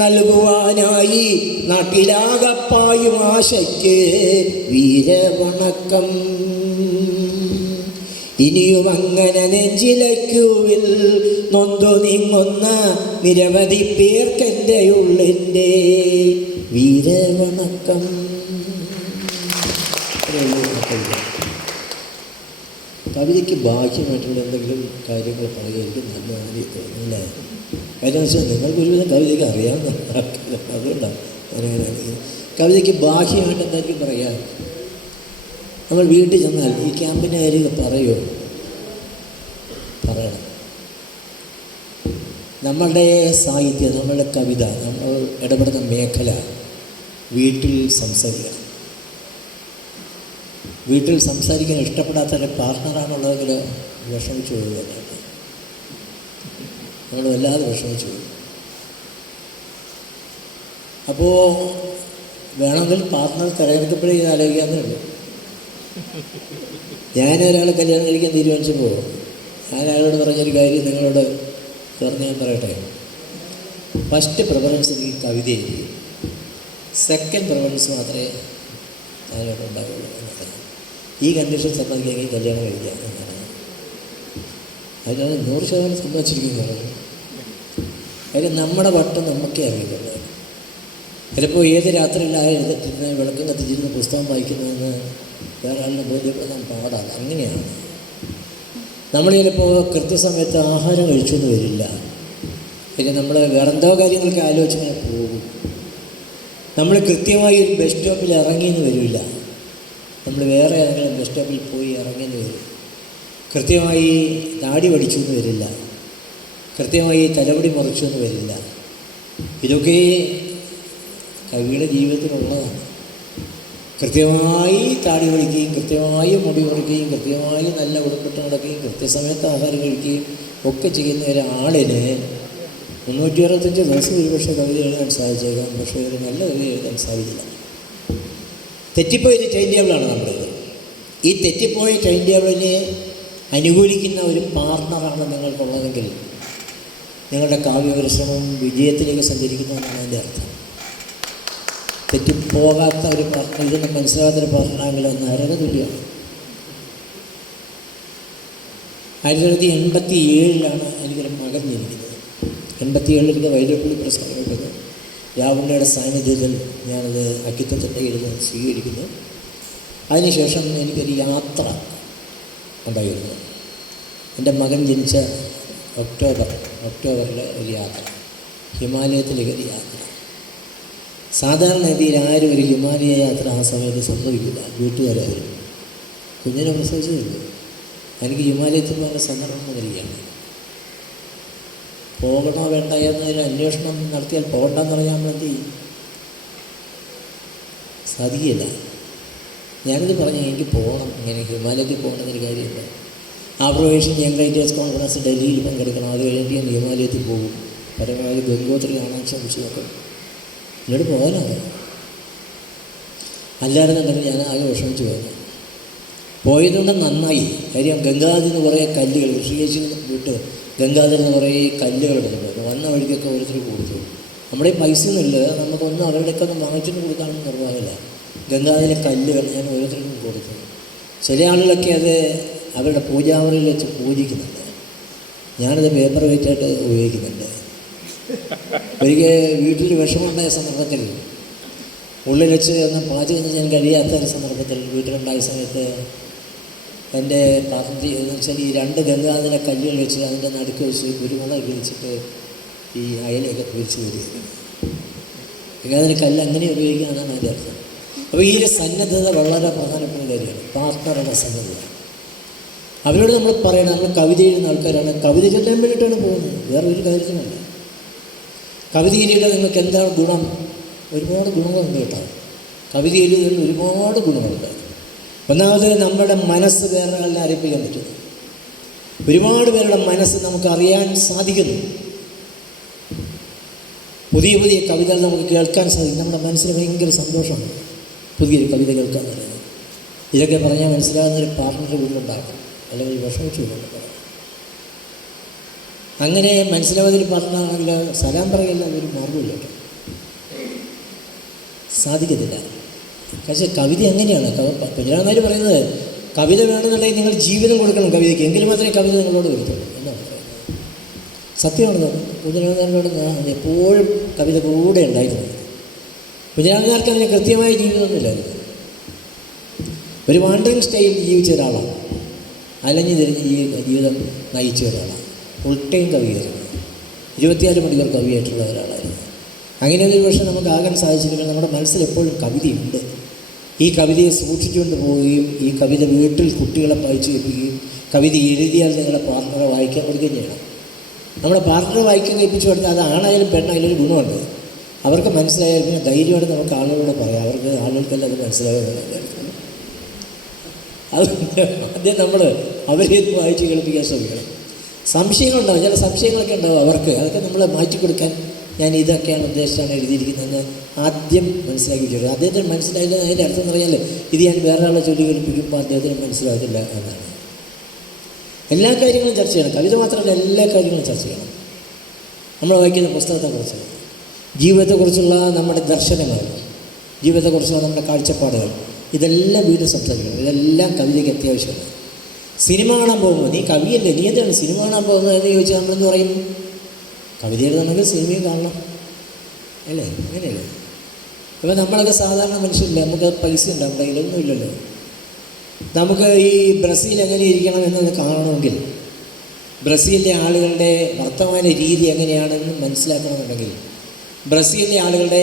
നൽകുവാനായി നാട്ടിലാകപ്പായും ആശയ്ക്ക് വീരവണക്കം. ഇനിയും അങ്ങനെ നെഞ്ചിലയ്ക്കുവിൽ നൊന്തു നീങ്ങുന്ന നിരവധി പേർക്കെൻ്റെ ഉള്ളിൻ്റെ വീരവണക്കം. കവിതയ്ക്ക് ബാഹ്യമായിട്ടുള്ള എന്തെങ്കിലും കാര്യങ്ങൾ പറയുകയായിരിക്കും നല്ലതാണ് എനിക്ക് തോന്നുന്നില്ലേ? കാര്യം വെച്ചാൽ നിങ്ങൾക്ക് ഒരുവിധം കവിതയ്ക്ക് അറിയാവുന്ന അതുകൊണ്ടാണ് ഞാനിങ്ങനെ കവിതയ്ക്ക് ബാഹ്യമായിട്ട് എന്തായിരിക്കും പറയാം. നമ്മൾ വീട്ടിൽ ചെന്നാൽ ഈ ക്യാമ്പിൻ്റെ കാര്യം പറയുമോ? പറയണം. നമ്മളുടെ സാഹിത്യം, നമ്മളുടെ കവിത, നമ്മൾ ഇടപെടുന്ന മേഖല വീട്ടിൽ സംസാരിക്കണം. വീട്ടിൽ സംസാരിക്കാൻ ഇഷ്ടപ്പെടാത്ത ഒരു പാർട്ട്ണറാണുള്ളതെങ്കിൽ വിഷമിച്ചു പോകുകയാണ്. നമ്മൾ വല്ലാതെ വിഷമിച്ചു പോകും. അപ്പോൾ വേണമെങ്കിൽ പാർട്ട്ണർ തിരഞ്ഞെടുക്കപ്പെടുക ചെയ്ത് ആലോചിക്കാന്നേ ഉള്ളൂ. ഞാനൊരാളെ കല്യാണം കഴിക്കാൻ തീരുമാനിച്ചപ്പോൾ ഞാൻ അയാളോട് പറഞ്ഞൊരു കാര്യം നിങ്ങളോട് ഞാൻ പറയട്ടെ. ഫസ്റ്റ് പ്രിഫറൻസ് എനിക്ക് കവിതയായിരിക്കും, സെക്കൻഡ് പ്രിഫറൻസ് മാത്രമേ ഞാനോട് ഉണ്ടാവുള്ളൂ എന്നതാണ്. ഈ കണ്ടീഷൻ സമ്മതിക്കാമെങ്കിൽ കല്യാണം കഴിക്കാം എന്നാണ്. അതിനാണ് 100% സമ്മതിച്ചിരിക്കുന്നു പറഞ്ഞു. കാര്യം നമ്മുടെ വട്ടം നമുക്കേ അറിയുന്നുള്ളൂ. ചിലപ്പോൾ ഏത് രാത്രിയിലായിരുന്നിട്ട് വിളക്കം കത്തിച്ചിരുന്ന് പുസ്തകം വായിക്കുന്നതെന്ന് വേറെ ആളിനെ ബോധ്യപ്പെടാൻ പാടാണ്. അങ്ങനെയാണ്. നമ്മൾ ചിലപ്പോൾ കൃത്യസമയത്ത് ആഹാരം കഴിച്ചൊന്നും വരില്ല. പിന്നെ നമ്മൾ വേറെന്തോ കാര്യങ്ങൾക്ക് ആലോചിച്ചിങ്ങനെ പോകും. നമ്മൾ കൃത്യമായി ഒരു ബസ് സ്റ്റോപ്പിൽ ഇറങ്ങിയെന്ന് വരില്ല. നമ്മൾ വേറെ ഏതെങ്കിലും ബസ് സ്റ്റോപ്പിൽ പോയി ഇറങ്ങിയെന്ന് വരും. കൃത്യമായി താടി പഠിച്ചു എന്ന് വരില്ല. കൃത്യമായി തലമുടി മുറിച്ചു എന്ന് വരില്ല. ഇതൊക്കെ കവിയുടെ ജീവിതത്തിലുള്ളതാണ്. കൃത്യമായി താടി പഠിക്കുകയും കൃത്യമായി മുടി മുറിക്കുകയും കൃത്യമായി നല്ല ഉടുപ്പിട്ട് നടക്കുകയും കൃത്യസമയത്ത് ആഹാരം കഴിക്കുകയും ഒക്കെ ചെയ്യുന്ന ഒരാളിന് 365 ദിവസം ഒരുപക്ഷെ കവിത എഴുതാൻ സാധിച്ചേക്കാം. പക്ഷേ ഒരു നല്ല കവിത എഴുതാൻ സാധിക്കില്ല. തെറ്റിപ്പോയൊരു ടൈം ടേബിളാണ് നമ്മുടേത്. ഈ തെറ്റിപ്പോയ ടൈം ടേബിളിനെ അനുകൂലിക്കുന്ന ഒരു പാർട്ട്ണറാണ് നിങ്ങൾക്കുള്ളതെങ്കിൽ നിങ്ങളുടെ കാവ്യപരിശ്രമം വിജയത്തിലേക്ക് സഞ്ചരിക്കുന്നതെന്നാണ് അതിൻ്റെ അർത്ഥം. തെറ്റിപ്പോകാത്ത ഒരു പാർട്ട്ണർ, ഇതൊന്നും മനസ്സിലാകാത്തൊരു പാർട്ട്ണറാണെങ്കിൽ അത് നരകതുല്യമാണ്. 1987 എനിക്കൊരു മകൻ ജനിക്കുന്നത്. 87 എനിക്ക് വൈദ്യുതി പുരസ്കാരം കിട്ടുന്നു. രാവണയുടെ സാന്നിധ്യത്തിൽ ഞാനത് അക്കിത്തത്തിൻ്റെ എഴുതി സ്വീകരിക്കുന്നു. അതിനുശേഷം എനിക്കൊരു യാത്ര ഉണ്ടായിരുന്നു. എൻ്റെ മകൻ ജനിച്ച ഒക്ടോബറിൽ ഒരു യാത്ര, ഹിമാലയത്തിലേക്കൊരു യാത്ര. സാധാരണ രീതിയിൽ ആരും ഒരു ഹിമാലയ യാത്ര ആ സമയത്ത് സംഭവിക്കില്ല. വീട്ടുകാരായിരുന്നു. കുഞ്ഞിനെ പ്രസവിച്ചതുള്ളൂ. എനിക്ക് ഹിമാലയത്തിൽ പോകുന്ന സന്ദർഭം വരികയാണ്. പോകണോ വേണ്ട എന്നൊരു അന്വേഷണം നടത്തിയാൽ പോകണ്ടെന്ന് പറഞ്ഞാൽ നമ്മൾ എന്ത് ചെയ്യും? സാധിക്കില്ല. ഞാനിത് പറഞ്ഞു എനിക്ക് പോകണം, ഇങ്ങനെ ഹിമാലയത്തിൽ പോകണമെന്നൊരു കാര്യമില്ല. ആപ്രവേഷൻ യങ് റൈറ്റേഴ്സ് കോൺഫറൻസ് ഡൽഹിയിൽ പങ്കെടുക്കണം. അത് കഴിഞ്ഞിട്ട് ഞാൻ ഹിമാലയത്തിൽ പോകും. പരമാവധി ഗംഗോത്രി കാണാൻ ശ്രമിച്ചു നോക്കും. എന്നോട് പോകാനാണ്. അല്ലായിരുന്നുണ്ടെങ്കിൽ ഞാൻ ആകെ വിഷമിച്ച് പോയത്. പോയതുകൊണ്ട് നന്നായി. കാര്യം ഗംഗാതിൽ നിന്ന് കുറേ കല്ലുകൾ, ഋഷികേശിൽ നിന്ന് വിട്ട് ഗംഗാതിൽ നിന്ന് കുറേ കല്ലുകൾ എടുത്തിട്ടുണ്ട്. വന്ന വഴിക്കൊക്കെ ഓരോരുത്തർ കൊടുത്തു. നമ്മുടെ പൈസ ഒന്നുമില്ല, നമുക്കൊന്നും അവരുടെയൊക്കെ ഒന്ന് വാങ്ങിച്ചിട്ട് കൊടുക്കാനൊന്നും നിർവാഹമില്ല. ഗംഗാതിലെ കല്ലുകൾ ഞാൻ ഓരോരുത്തർക്കും കൊടുത്തു. ചില ആളുകളൊക്കെ അത് അവരുടെ പൂജാമുറിയിൽ വെച്ച് പൂജിക്കുന്നുണ്ട്. ഞാനത് പേപ്പർ വെയിറ്റായിട്ട് ഉപയോഗിക്കുന്നുണ്ട്. ഒരിക്കൽ വീട്ടിൽ വിഷമമുണ്ടായ സന്ദർഭത്തിൽ, ഉള്ളിൽ വെച്ച് ഒന്ന് പാചകം ചെയ്യാൻ കഴിയാത്ത ഒരു സന്ദർഭത്തിൽ വീട്ടിലുണ്ടായ സമയത്ത് എൻ്റെ പാത്രത്തിൽ എന്ന് വെച്ചാൽ ഈ 2 ഗംഗാതിലെ കല്ലുകൾ വെച്ച് അതിൻ്റെ നടുക്ക് വെച്ച് കുരുമുളക് വിരിച്ചിട്ട് ഈ അയലയൊക്കെ പൊരിച്ച് വരികയാണ്. ഗംഗാതിലെ കല്ല് അങ്ങനെ ഉപയോഗിക്കാനാണ് അതിൻ്റെ അർത്ഥം. അപ്പോൾ ഈ ഒരു സന്നദ്ധത വളരെ പ്രധാനപ്പെട്ട കാര്യമാണ്. പാർട്ട്ണറുടെ സന്നദ്ധത. അവരോട് നമ്മൾ പറയണം, നമ്മൾ കവിത എഴുതുന്ന ആൾക്കാരാണ്, കവിത ചൊല്ലാൻ വേണ്ടിയിട്ടാണ് പോകുന്നത്, വേറെ ഒരു കാര്യത്തിനല്ല. കവിതയിലൂടെ നിങ്ങൾക്ക് എന്താണ് ഗുണം? ഒരുപാട് ഗുണങ്ങളുണ്ട് കേട്ടോ. കവിതയിൽ ഒരുപാട് ഗുണങ്ങളുണ്ട്. ഒന്നാമത് നമ്മുടെ മനസ്സ് വേറെ ആളിനെ അറിയിപ്പിക്കാൻ പറ്റുന്നു. ഒരുപാട് പേരുടെ മനസ്സ് നമുക്ക് അറിയാൻ സാധിക്കുന്നു. പുതിയ പുതിയ കവിതകൾ നമുക്ക് കേൾക്കാൻ സാധിക്കും. നമ്മുടെ മനസ്സിന് ഭയങ്കര സന്തോഷമാണ് പുതിയൊരു കവിത കേൾക്കാൻ പറയുന്നത്. ഇതൊക്കെ പറഞ്ഞാൽ മനസ്സിലാകുന്നൊരു പാർട്ട്ണർ വീണ്ടുണ്ടാകും, അല്ലെങ്കിൽ വിഷമിച്ചു വീണ്ടുണ്ടാകും. അങ്ങനെ മനസ്സിലാവാതിൽ പറഞ്ഞാണെങ്കിൽ സലാം പറയല്ല ഒരു മാർഗമില്ല കേട്ടോ, സാധിക്കത്തില്ല. പക്ഷേ കവിത അങ്ങനെയാണ്. കുഞ്ഞിരാമാർ പറയുന്നത് കവിത വേണമെന്നുണ്ടെങ്കിൽ നിങ്ങൾ ജീവിതം കൊടുക്കണം കവിതയ്ക്ക്, എങ്കിലും മാത്രമേ കവിത നിങ്ങളോട് വരുത്തുള്ളൂ എന്നാണ് പറയുന്നത്. സത്യമാണെന്ന് കുഞ്ഞിരാമാരോട് ഞാൻ എപ്പോഴും കവിത കൂടെ ഉണ്ടായിരുന്നത്. കുഞ്ഞിരാമാർക്ക് അതിന് കൃത്യമായ ജീവിതമൊന്നുമില്ലായിരുന്നു. ഒരു വാണ്ടറിങ് സ്റ്റൈലിൽ ജീവിച്ച ഒരാളാണ്, അലഞ്ഞു തിരിഞ്ഞ് ജീവിതം നയിച്ച ഒരാളാണ്. ഫുൾ ടൈം കവിയായിരുന്നു, 24 മണിക്കൂർ കവിയായിട്ടുള്ള ഒരാളായിരുന്നു. അങ്ങനെ ഒരു പക്ഷേ നമുക്ക് ആകാൻ സാധിച്ചില്ലെങ്കിൽ നമ്മുടെ മനസ്സിൽ എപ്പോഴും കവിതയുണ്ട്. ഈ കവിതയെ സൂക്ഷിച്ചുകൊണ്ട് പോവുകയും ഈ കവിത വീട്ടിൽ കുട്ടികളെ വായിച്ചു കേൾപ്പിക്കുകയും കവിത എഴുതിയാൽ നിങ്ങളെ പാർട്ണറെ വായിക്കാൻ കൊടുക്കുകയും ചെയ്യണം. നമ്മുടെ പാർട്ണറെ വായിക്കാൻ കേൾപ്പിച്ചു കൊടുത്താൽ അത് ആണായാലും പെണ്ണായാലും ഒരു ഗുണമുണ്ട്. അവർക്ക് മനസ്സിലായാൽ പിന്നെ ധൈര്യമായിട്ട് നമുക്ക് ആളുകളോട് പറയാം, അവർക്ക് ആളുകൾക്കെല്ലാം അത് മനസ്സിലാകുന്നില്ല. അത് ആദ്യം നമ്മൾ അവരെ വായിച്ച് കേൾപ്പിക്കാൻ ശ്രമിക്കണം. സംശയങ്ങളുണ്ടാവും, ചില സംശയങ്ങളൊക്കെ ഉണ്ടാവും അവർക്ക്, അതൊക്കെ നമ്മൾ മാറ്റി കൊടുക്കാൻ ഞാൻ ഇതൊക്കെയാണ് ഉദ്ദേശിച്ചാണ് എഴുതിയിരിക്കുന്നതെന്ന് ആദ്യം മനസ്സിലാക്കി വെച്ചു. അദ്ദേഹത്തിന് മനസ്സിലായില്ല, അതിൻ്റെ അർത്ഥം എന്ന് പറഞ്ഞാൽ ഇത് ഞാൻ വേറെ ആളെ ചൊല്ലി കേൾപ്പിക്കുമ്പോൾ അദ്ദേഹത്തിന് മനസ്സിലാകത്തില്ല എന്നാണ്. എല്ലാ കാര്യങ്ങളും ചർച്ച ചെയ്യണം, കവിത മാത്രമല്ല എല്ലാ കാര്യങ്ങളും ചർച്ച ചെയ്യണം. നമ്മൾ വായിക്കുന്ന പുസ്തകത്തെക്കുറിച്ച്, ജീവിതത്തെക്കുറിച്ചുള്ള നമ്മുടെ ദർശനങ്ങൾ, ജീവിതത്തെക്കുറിച്ചുള്ള നമ്മുടെ കാഴ്ചപ്പാടുകൾ, ഇതെല്ലാം വീണ്ടും സംസാരിക്കണം. ഇതെല്ലാം കവിതയ്ക്ക് അത്യാവശ്യമാണ്. സിനിമ കാണാൻ പോകുമ്പോൾ നീ കവിയല്ലേ, നീ എന്താണ് സിനിമ കാണാൻ പോകുന്നതെന്ന് ചോദിച്ചാൽ നമ്മളെന്ന് പറയും, കവിത എഴുതണമെങ്കിൽ സിനിമയും കാണണം അല്ലേ, അങ്ങനെയല്ലേ? അപ്പോൾ നമ്മളൊക്കെ സാധാരണ മനുഷ്യരില്ല, നമുക്ക് പൈസ ഉണ്ട്, നമ്മുടെ കയ്യിലൊന്നും ഇല്ലല്ലോ. നമുക്ക് ഈ ബ്രസീൽ എങ്ങനെ ഇരിക്കണം എന്നത് കാണണമെങ്കിൽ, ബ്രസീലിലെ ആളുകളുടെ വർത്തമാന രീതി എങ്ങനെയാണെന്ന് മനസ്സിലാക്കണമെന്നുണ്ടെങ്കിൽ, ബ്രസീലിലെ ആളുകളുടെ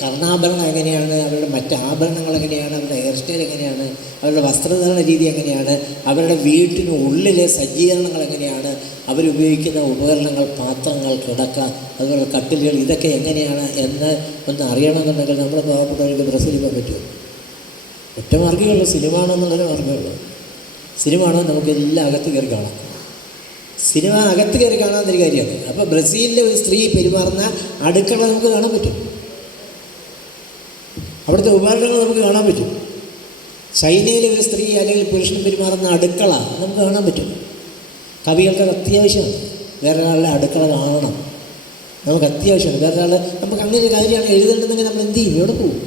കർണാഭരണം എങ്ങനെയാണ്, അവരുടെ മറ്റ് ആഭരണങ്ങൾ എങ്ങനെയാണ്, അവരുടെ ഹെയർ സ്റ്റൈൽ എങ്ങനെയാണ്, അവരുടെ വസ്ത്രധാരണ രീതി എങ്ങനെയാണ്, അവരുടെ വീട്ടിനുള്ളിലെ സജ്ജീകരണങ്ങൾ എങ്ങനെയാണ്, അവരുപയോഗിക്കുന്ന ഉപകരണങ്ങൾ, പാത്രങ്ങൾ, കിടക്ക, അതുപോലെ കട്ടിലുകൾ, ഇതൊക്കെ എങ്ങനെയാണ് എന്ന് ഒന്ന് അറിയണമെന്നുണ്ടെങ്കിൽ നമ്മൾ പാവപ്പെട്ടവർക്ക് ബ്രസീലിൽ പോകാൻ പറ്റുമോ? ഒറ്റ മാർഗ്ഗമുള്ളൂ, സിനിമ ആണെന്നുള്ളൊരു മാർഗ്ഗമുള്ളൂ. സിനിമ ആണെങ്കിൽ നമുക്കെല്ലാം അകത്ത് കയറി കാണാം. സിനിമ അകത്ത് കയറി കാണാവുന്നൊരു കാര്യമാണ്. അപ്പോൾ ബ്രസീലിലെ ഒരു സ്ത്രീ പെരുമാറുന്ന അടുക്കള നമുക്ക് കാണാൻ പറ്റും, അവിടുത്തെ ഉപകരണങ്ങൾ നമുക്ക് കാണാൻ പറ്റും. ചൈനയിലെ ഒരു സ്ത്രീ അല്ലെങ്കിൽ പുരുഷൻ പെരുമാറുന്ന അടുക്കള നമുക്ക് കാണാൻ പറ്റും. കവികൾക്ക് അത്യാവശ്യമാണ് വേറെ ഒരാളുടെ അടുക്കള കാണണം, നമുക്ക് അത്യാവശ്യമാണ്. വേറെ ഒരാൾ നമുക്ക് അങ്ങനെ ഒരു കാര്യമാണ് എഴുതേണ്ടതെങ്കിൽ നമ്മൾ എന്ത് ചെയ്യും? എവിടെ പോകും?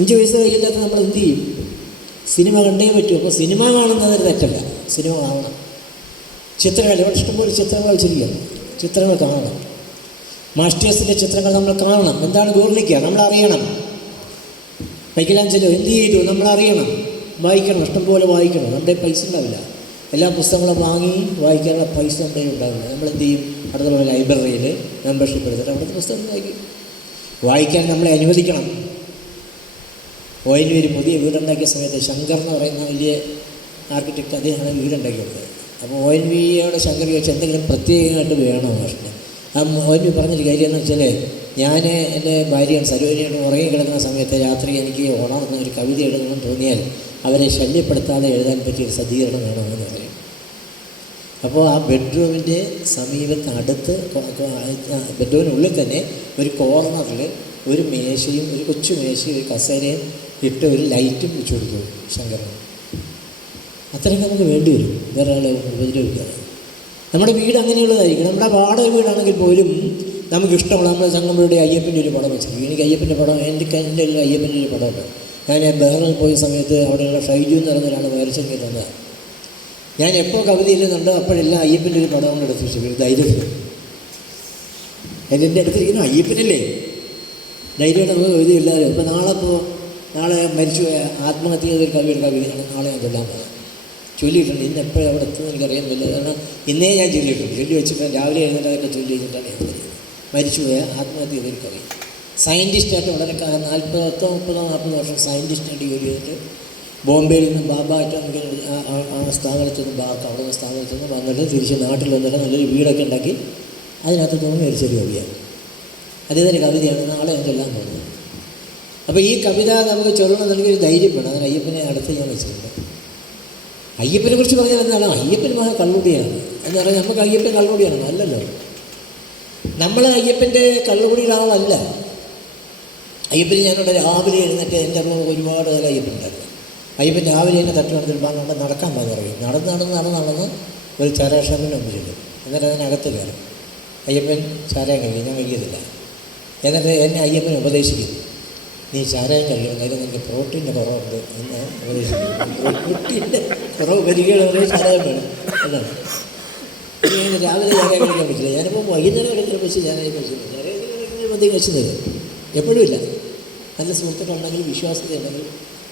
5 വയസ്സ് കഴിയില്ലാത്ത നമ്മൾ എന്ത് ചെയ്യും? സിനിമ കണ്ടേ പറ്റൂ. അപ്പോൾ സിനിമ കാണുന്നതൊരു തെറ്റല്ല, സിനിമ കാണണം. ചിത്രങ്ങൾ, ഇവിടെ ഇഷ്ടംപോലെ ചിത്രങ്ങൾ വെച്ചിരിക്കുകയാണ്, ചിത്രങ്ങൾ കാണണം. മാസ്റ്റേഴ്സിൻ്റെ ചിത്രങ്ങൾ നമ്മൾ കാണണം. എന്താണ് ഗൂർണിക്ക നമ്മൾ അറിയണം. മൈക്കലാഞ്ചലോ എന്ത് ചെയ്തു നമ്മൾ അറിയണം, വായിക്കണം, ഇഷ്ടംപോലെ വായിക്കണം. നമ്മുടെ പൈസ ഉണ്ടാവില്ല, എല്ലാ പുസ്തകങ്ങളും വാങ്ങി വായിക്കാനുള്ള പൈസ നമ്മുടെ ഉണ്ടാവില്ല. നമ്മളെന്ത് ചെയ്യും? അടുത്തുള്ള ലൈബ്രറിയിൽ മെമ്പർഷിപ്പ് എടുത്തിട്ട് അവിടുത്തെ പുസ്തകം വായിക്കും. വായിക്കാൻ നമ്മളെ അനുവദിക്കണം. ONV ഒരു പുതിയ വീടുണ്ടാക്കിയ സമയത്ത് ശങ്കർ എന്ന് പറയുന്ന വലിയ ആർക്കിടെക്ട് അദ്ദേഹമാണ് വീടുണ്ടാക്കി കൊടുത്തത്. അപ്പോൾ ONVയോട് ശങ്കർ ചോദിച്ചാൽ എന്തെങ്കിലും പ്രത്യേകമായിട്ട് വേണോ മാഷിന്? ആ ONV പറഞ്ഞൊരു കാര്യം എന്ന് വെച്ചാൽ, ഞാൻ എൻ്റെ ഭാര്യയാണ് സരോജിനിയോട് ഉറങ്ങി കിടക്കുന്ന സമയത്ത് രാത്രി എനിക്ക് ഉണർന്ന ഒരു കവിത എഴുതണമെന്ന് തോന്നിയാൽ അവരെ ശല്യപ്പെടുത്താതെ എഴുതാൻ പറ്റിയൊരു സജ്ജീകരണം വേണമെന്ന് പറയും. അപ്പോൾ ആ ബെഡ്റൂമിൻ്റെ സമീപത്ത് അടുത്ത് ബെഡ്റൂമിനുള്ളിൽ തന്നെ ഒരു കോർണറിൽ ഒരു മേശയും, ഒരു കൊച്ചു മേശയും, ഒരു കസേരയും ഇട്ട് ഒരു ലൈറ്റും വെച്ച് കൊടുത്തു ശങ്കരൻ. അത്രയും നമുക്ക് വേണ്ടി വരും വേറെ ആളെ ഉപദ്രവിക്കാതെ. നമ്മുടെ വീട് അങ്ങനെയുള്ളതായിരിക്കും. നമ്മുടെ വാടക വീടാണെങ്കിൽ പോലും നമുക്കിഷ്ടമുള്ള, നമ്മൾ ചങ്ങമ്പുഴയുടെ അയ്യപ്പൻ്റെ ഒരു പടം വെച്ചിരിക്കും. എനിക്ക് അയ്യപ്പൻ്റെ പടം, എൻ്റെ അയ്യപ്പൻ്റെ ഒരു പടമുണ്ട്. ഞാൻ ബഹ്റിനിൽ പോയ സമയത്ത് അവിടെയുള്ള ഷൈജു എന്ന് പറഞ്ഞൊരാൾ വരച്ചെങ്കിൽ തന്നതാണ്. ഞാൻ എപ്പോൾ കവിത എഴുതുന്നുണ്ടോ അപ്പോഴെല്ലാം അയ്യപ്പൻ്റെ ഒരു പടം കൊണ്ട് എടുത്ത് വെച്ചിരിക്കും, ധൈര്യത്തിൽ. എൻ്റെ അടുത്തിരിക്കുന്ന അയ്യപ്പനല്ലേ, ധൈര്യമായിട്ട് നമുക്ക് കവിതയില്ലാതെ. ഇപ്പോൾ നാളെ മരിച്ചു പോയ ആത്മഹത്യ ചെയ്തൊരു കവിയുടെ കവിതയാണ് നാളെ ഞാൻ ചൊല്ലാൻ പോകുന്നത്. ചൊല്ലിയിട്ടുണ്ട്. ഇന്ന് എപ്പോഴും അവിടെ എത്തുന്നത് എനിക്കറിയാൻ പറ്റില്ല, കാരണം ഇന്നേ ഞാൻ ചൊല്ലിയിട്ടുണ്ട്. ചൊല്ലി വെച്ചിട്ട് രാവിലെ എഴുന്നേറ്റതൊക്കെ ചൊല്ലി വെച്ചിട്ടാണ് ഞാൻ പറയുന്നത്. മരിച്ചുപോയ ആത്മഹത്യ ചെയ്തൊരു കവി, സയൻറ്റിസ്റ്റായിട്ട് വളരെ കാലം 40 വർഷം സയൻറ്റിസ്റ്റായിട്ട് ജോലി ചെയ്തിട്ട് ബോംബെയിൽ നിന്ന് ബാബായിട്ട് ആ സ്ഥാപനത്തിൽ നിന്ന് അവിടെ നിന്ന് സ്ഥാപനത്തിൽ നിന്ന് വന്നിട്ട് തിരിച്ച് നാട്ടിൽ വന്നിട്ട് നല്ലൊരു വീടൊക്കെ ഉണ്ടാക്കി അതിനകത്ത് തോന്നി ഒരു ചെറിയ കവിയാണ്. അദ്ദേഹത്തിൻ്റെ കവിതയാണ് നാളെ ഞാൻ ചൊല്ലാൻ പോകുന്നത്. അപ്പോൾ ഈ കവിത നമുക്ക് ചൊല്ലണം നൽകിയൊരു ധൈര്യം വേണം. അതിന് അയ്യപ്പനെ അടുത്ത് ഞാൻ വെച്ചിട്ടുണ്ട്. അയ്യപ്പനെ കുറിച്ച് പറഞ്ഞാൽ എന്താണ്? അയ്യപ്പൻ മഹാ കള്ളുടിയാണ് എന്ന് പറഞ്ഞാൽ നമുക്ക് അയ്യപ്പൻ കള്ളുടിയാണ് അല്ലല്ലോ. നമ്മൾ അയ്യപ്പൻ്റെ കള്ളുകുടിയുടെ ആളല്ല. അയ്യപ്പന് ഞാനിവിടെ രാവിലെ എഴുന്നേറ്റ് എൻ്റെ അറിവ് ഒരുപാട് കാലം അയ്യപ്പനുണ്ടായിരുന്നു. അയ്യപ്പൻ രാവിലെ തന്നെ തട്ടുകടത്തിൽ നടക്കാൻ പോകാൻ തുടങ്ങി. നടന്ന് ഒരു ചരാശറിന് ഒന്നിച്ചിട്ട് എന്നിട്ട് അതിനകത്ത് കയറും. അയ്യപ്പൻ ചാരായം കഴിക്കും, ഞാൻ കഴിക്കത്തില്ല. എന്നിട്ട് എന്നെ അയ്യപ്പൻ ഉപദേശിക്കും, നീ ചാരായം കഴിക്കണം, കാര്യം നിനക്ക് പ്രോട്ടീൻ്റെ കുറവുണ്ട് എന്ന് ഉപദേശിക്കും. പ്രോട്ടീൻ്റെ കുറവ് വരികയാണെങ്കിൽ ചാരായം വേണം എന്നാണ്. ഇങ്ങനെ രാവിലെ ചാരായം കഴിക്കാൻ പറ്റില്ല. ഞാനിപ്പോൾ വൈകുന്നേരം കഴിക്കുന്ന വെച്ച് ചാരായം കഴിച്ചില്ല. ചാരായം കഴിക്കുന്ന മതി കഴിച്ചു തരും, എപ്പോഴും ഇല്ല. നല്ല സുഹൃത്തുക്കളുണ്ടെങ്കിൽ വിശ്വാസത ഉണ്ടെങ്കിൽ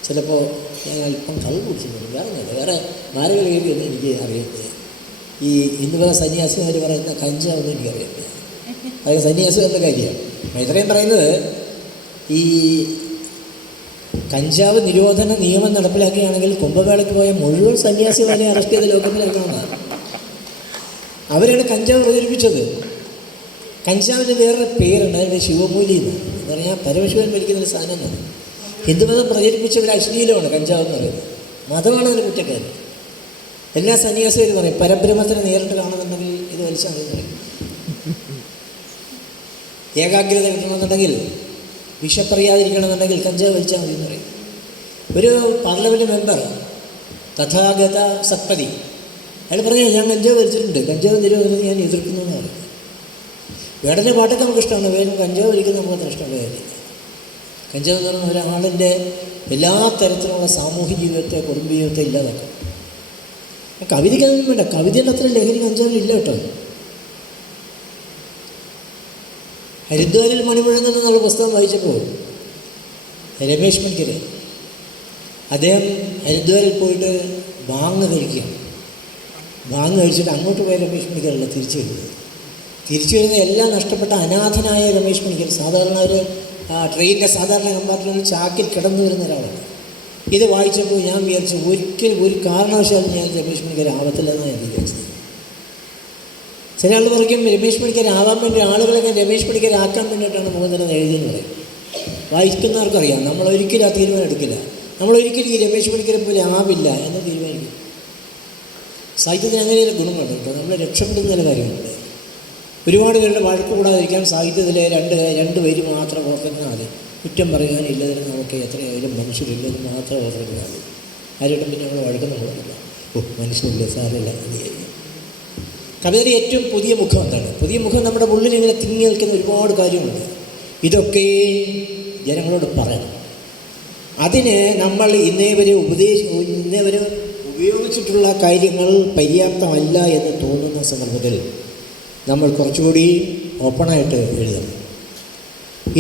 ചിലപ്പോൾ ഞാൻ അല്പം കള്ള് കുടിച്ചിട്ടുണ്ട്. വേറെ ഒന്നുമില്ല, വേറെ മാരകലയൊന്നും എനിക്ക് അറിയത്തില്ല. ഈ ഇന്നുപല സന്യാസിമാർ പറയുന്ന കഞ്ചാവൊന്നും എനിക്കറിയില്ല. അത് സന്യാസം എന്ന കാര്യമാണ്. ഇത്രയും പറയുന്നത് ഈ കഞ്ചാവ് നിരോധന നിയമം നടപ്പിലാക്കുകയാണെങ്കിൽ കുംഭമേളയ്ക്ക് പോയ മുഴുവൻ സന്യാസിമാരെ അറസ്റ്റ് ചെയ്ത് ലോകത്തിലിറങ്ങുന്നതാണ്. അവരാണ് കഞ്ചാവ് പ്രചരിപ്പിച്ചത്. കഞ്ചാവിൻ്റെ വേറൊരു പേരുണ്ട്, അതിൻ്റെ ശിവമൂലി എന്ന് പറഞ്ഞാൽ പരമശിവൻ മരിക്കുന്നൊരു സാധനം എന്നാണ്. ഹിന്ദുമതം പ്രചരിപ്പിച്ചവർ അശ്ലീലമാണ് കഞ്ചാവ് എന്ന് പറയുന്നത്. മതമാണ് അതിന് കുറ്റക്കാരൻ. എല്ലാ സന്യാസികളും പറയും പരബ്രഹ്മത്തിനെ നേരിട്ട് കാണുന്നുണ്ടെങ്കിൽ ഇത് വലിച്ചാൽ മതി പറയും. ഏകാഗ്രത കിട്ടണമെന്നുണ്ടെങ്കിൽ, വിഷപ്പറിയാതിരിക്കണമെന്നുണ്ടെങ്കിൽ കഞ്ചാവ് വലിച്ചാൽ മതി എന്ന് പറയും. ഒരു പാർലമെൻറ്റ് മെമ്പർ തഥാഗത സത്പതി അയാൾ പറഞ്ഞാൽ ഞാൻ കഞ്ചാവ് വലിച്ചിട്ടുണ്ട്, കഞ്ചാവ് നിരോധനം ഞാൻ എതിർക്കുന്നു എന്ന് പറയും. വേടൻ്റെ പാട്ടൊക്കെ നമുക്ക് ഇഷ്ടമാണ്, വേഗം കഞ്ചാവ് വലിക്കുന്നത് നമുക്ക് അത്ര ഇഷ്ടമുള്ള കാര്യമില്ല. കഞ്ചാവ് എന്ന് പറഞ്ഞാൽ ഒരാളിൻ്റെ എല്ലാ തരത്തിലുള്ള സാമൂഹിക ജീവിതത്തെ, കുടുംബ ജീവിതത്തെ ഇല്ലാതാക്കും. കവിതയ്ക്കൊന്നും വേണ്ട, കവിതയുടെ അത്ര ലഹരി കഞ്ചാവിലില്ല കേട്ടോ. ഹരിദ്വാരിൽ മണിമുഴങ്ങുന്ന എന്നുള്ള പുസ്തകം വായിച്ചപ്പോൾ രമേശ് പണിക്കർ അദ്ദേഹം ഹരിദ്വാരിൽ പോയിട്ട് ബാങ് കഴിക്കുക. ബാങ് കഴിച്ചിട്ട് അങ്ങോട്ട് പോയ രമേശ് പണിക്കരല്ല തിരിച്ചു വരുന്നത്. തിരിച്ചു വരുന്ന എല്ലാം നഷ്ടപ്പെട്ട അനാഥനായ രമേശ് പണിക്കർ. സാധാരണ ഒരു ട്രെയിനിൻ്റെ സാധാരണ കമ്പാർട്ട്മെൻറ്റിൽ ചാക്കിൽ കിടന്നു വരുന്ന ഒരാളാണ്. ഇത് വായിച്ചപ്പോൾ ഞാൻ വിചാരിച്ചു ഒരിക്കലും ഒരു കാരണവശാലും ഞാൻ രമേശ് പണിക്കർ ആവത്തില്ലെന്നാണ് ഞാൻ വിചാരിച്ചത്. ചില ആൾ പറയും രമേശ് പണിക്കർ ആവാൻ വേണ്ടി ആളുകളൊക്കെ രമേശ് പണിക്കർ ആക്കാൻ വേണ്ടിയിട്ടാണ് മോഹൻദാസ് എഴുതിയെന്ന് പറയും. വായിക്കുന്നവർക്കറിയാം നമ്മളൊരിക്കലും ആ തീരുമാനം എടുക്കില്ല. നമ്മളൊരിക്കലും ഈ രമേശ് പണിക്കരെ പോലെ ആവില്ല എന്ന് തീരുമാനിക്കും. സാഹിത്യത്തിന് അങ്ങനെയൊരു ഗുണങ്ങളുണ്ട് കേട്ടോ, നമ്മളെ രക്ഷപ്പെടുന്ന ചില കാര്യങ്ങളുണ്ട്. ഒരുപാട് പേരുടെ വഴക്ക് കൂടാതിരിക്കാൻ സാഹിത്യത്തിലെ രണ്ട് പേര് മാത്രം ഓർത്തിരുന്നാൽ മതി. കുറ്റം പറയാനില്ലതിന് നമുക്ക് എത്രയായാലും മനുഷ്യരില്ലെന്ന് മാത്രം ഓർത്തിരുന്നാൽ മതി. ആരോട്ടും പിന്നെ നമ്മൾ വഴക്കൊന്നും കൊടുക്കില്ല. മനുഷ്യരില്ല സാരമില്ല എന്ന് വിചാരിക്കും. കവിതയുടെ ഏറ്റവും പുതിയ മുഖം എന്താണ്? പുതിയ മുഖം നമ്മുടെ ഉള്ളിൽ ഇങ്ങനെ തിങ്ങി നിൽക്കുന്ന ഒരുപാട് കാര്യങ്ങളുണ്ട്. ഇതൊക്കെ ജനങ്ങളോട് പറയണം. അതിന് നമ്മൾ ഇന്നേ വരെ ഉപയോഗിച്ചിട്ടുള്ള കാര്യങ്ങൾ പര്യാപ്തമല്ല എന്ന് തോന്നുന്ന സന്ദർഭത്തിൽ നമ്മൾ കുറച്ചുകൂടി ഓപ്പണായിട്ട് എഴുതണം.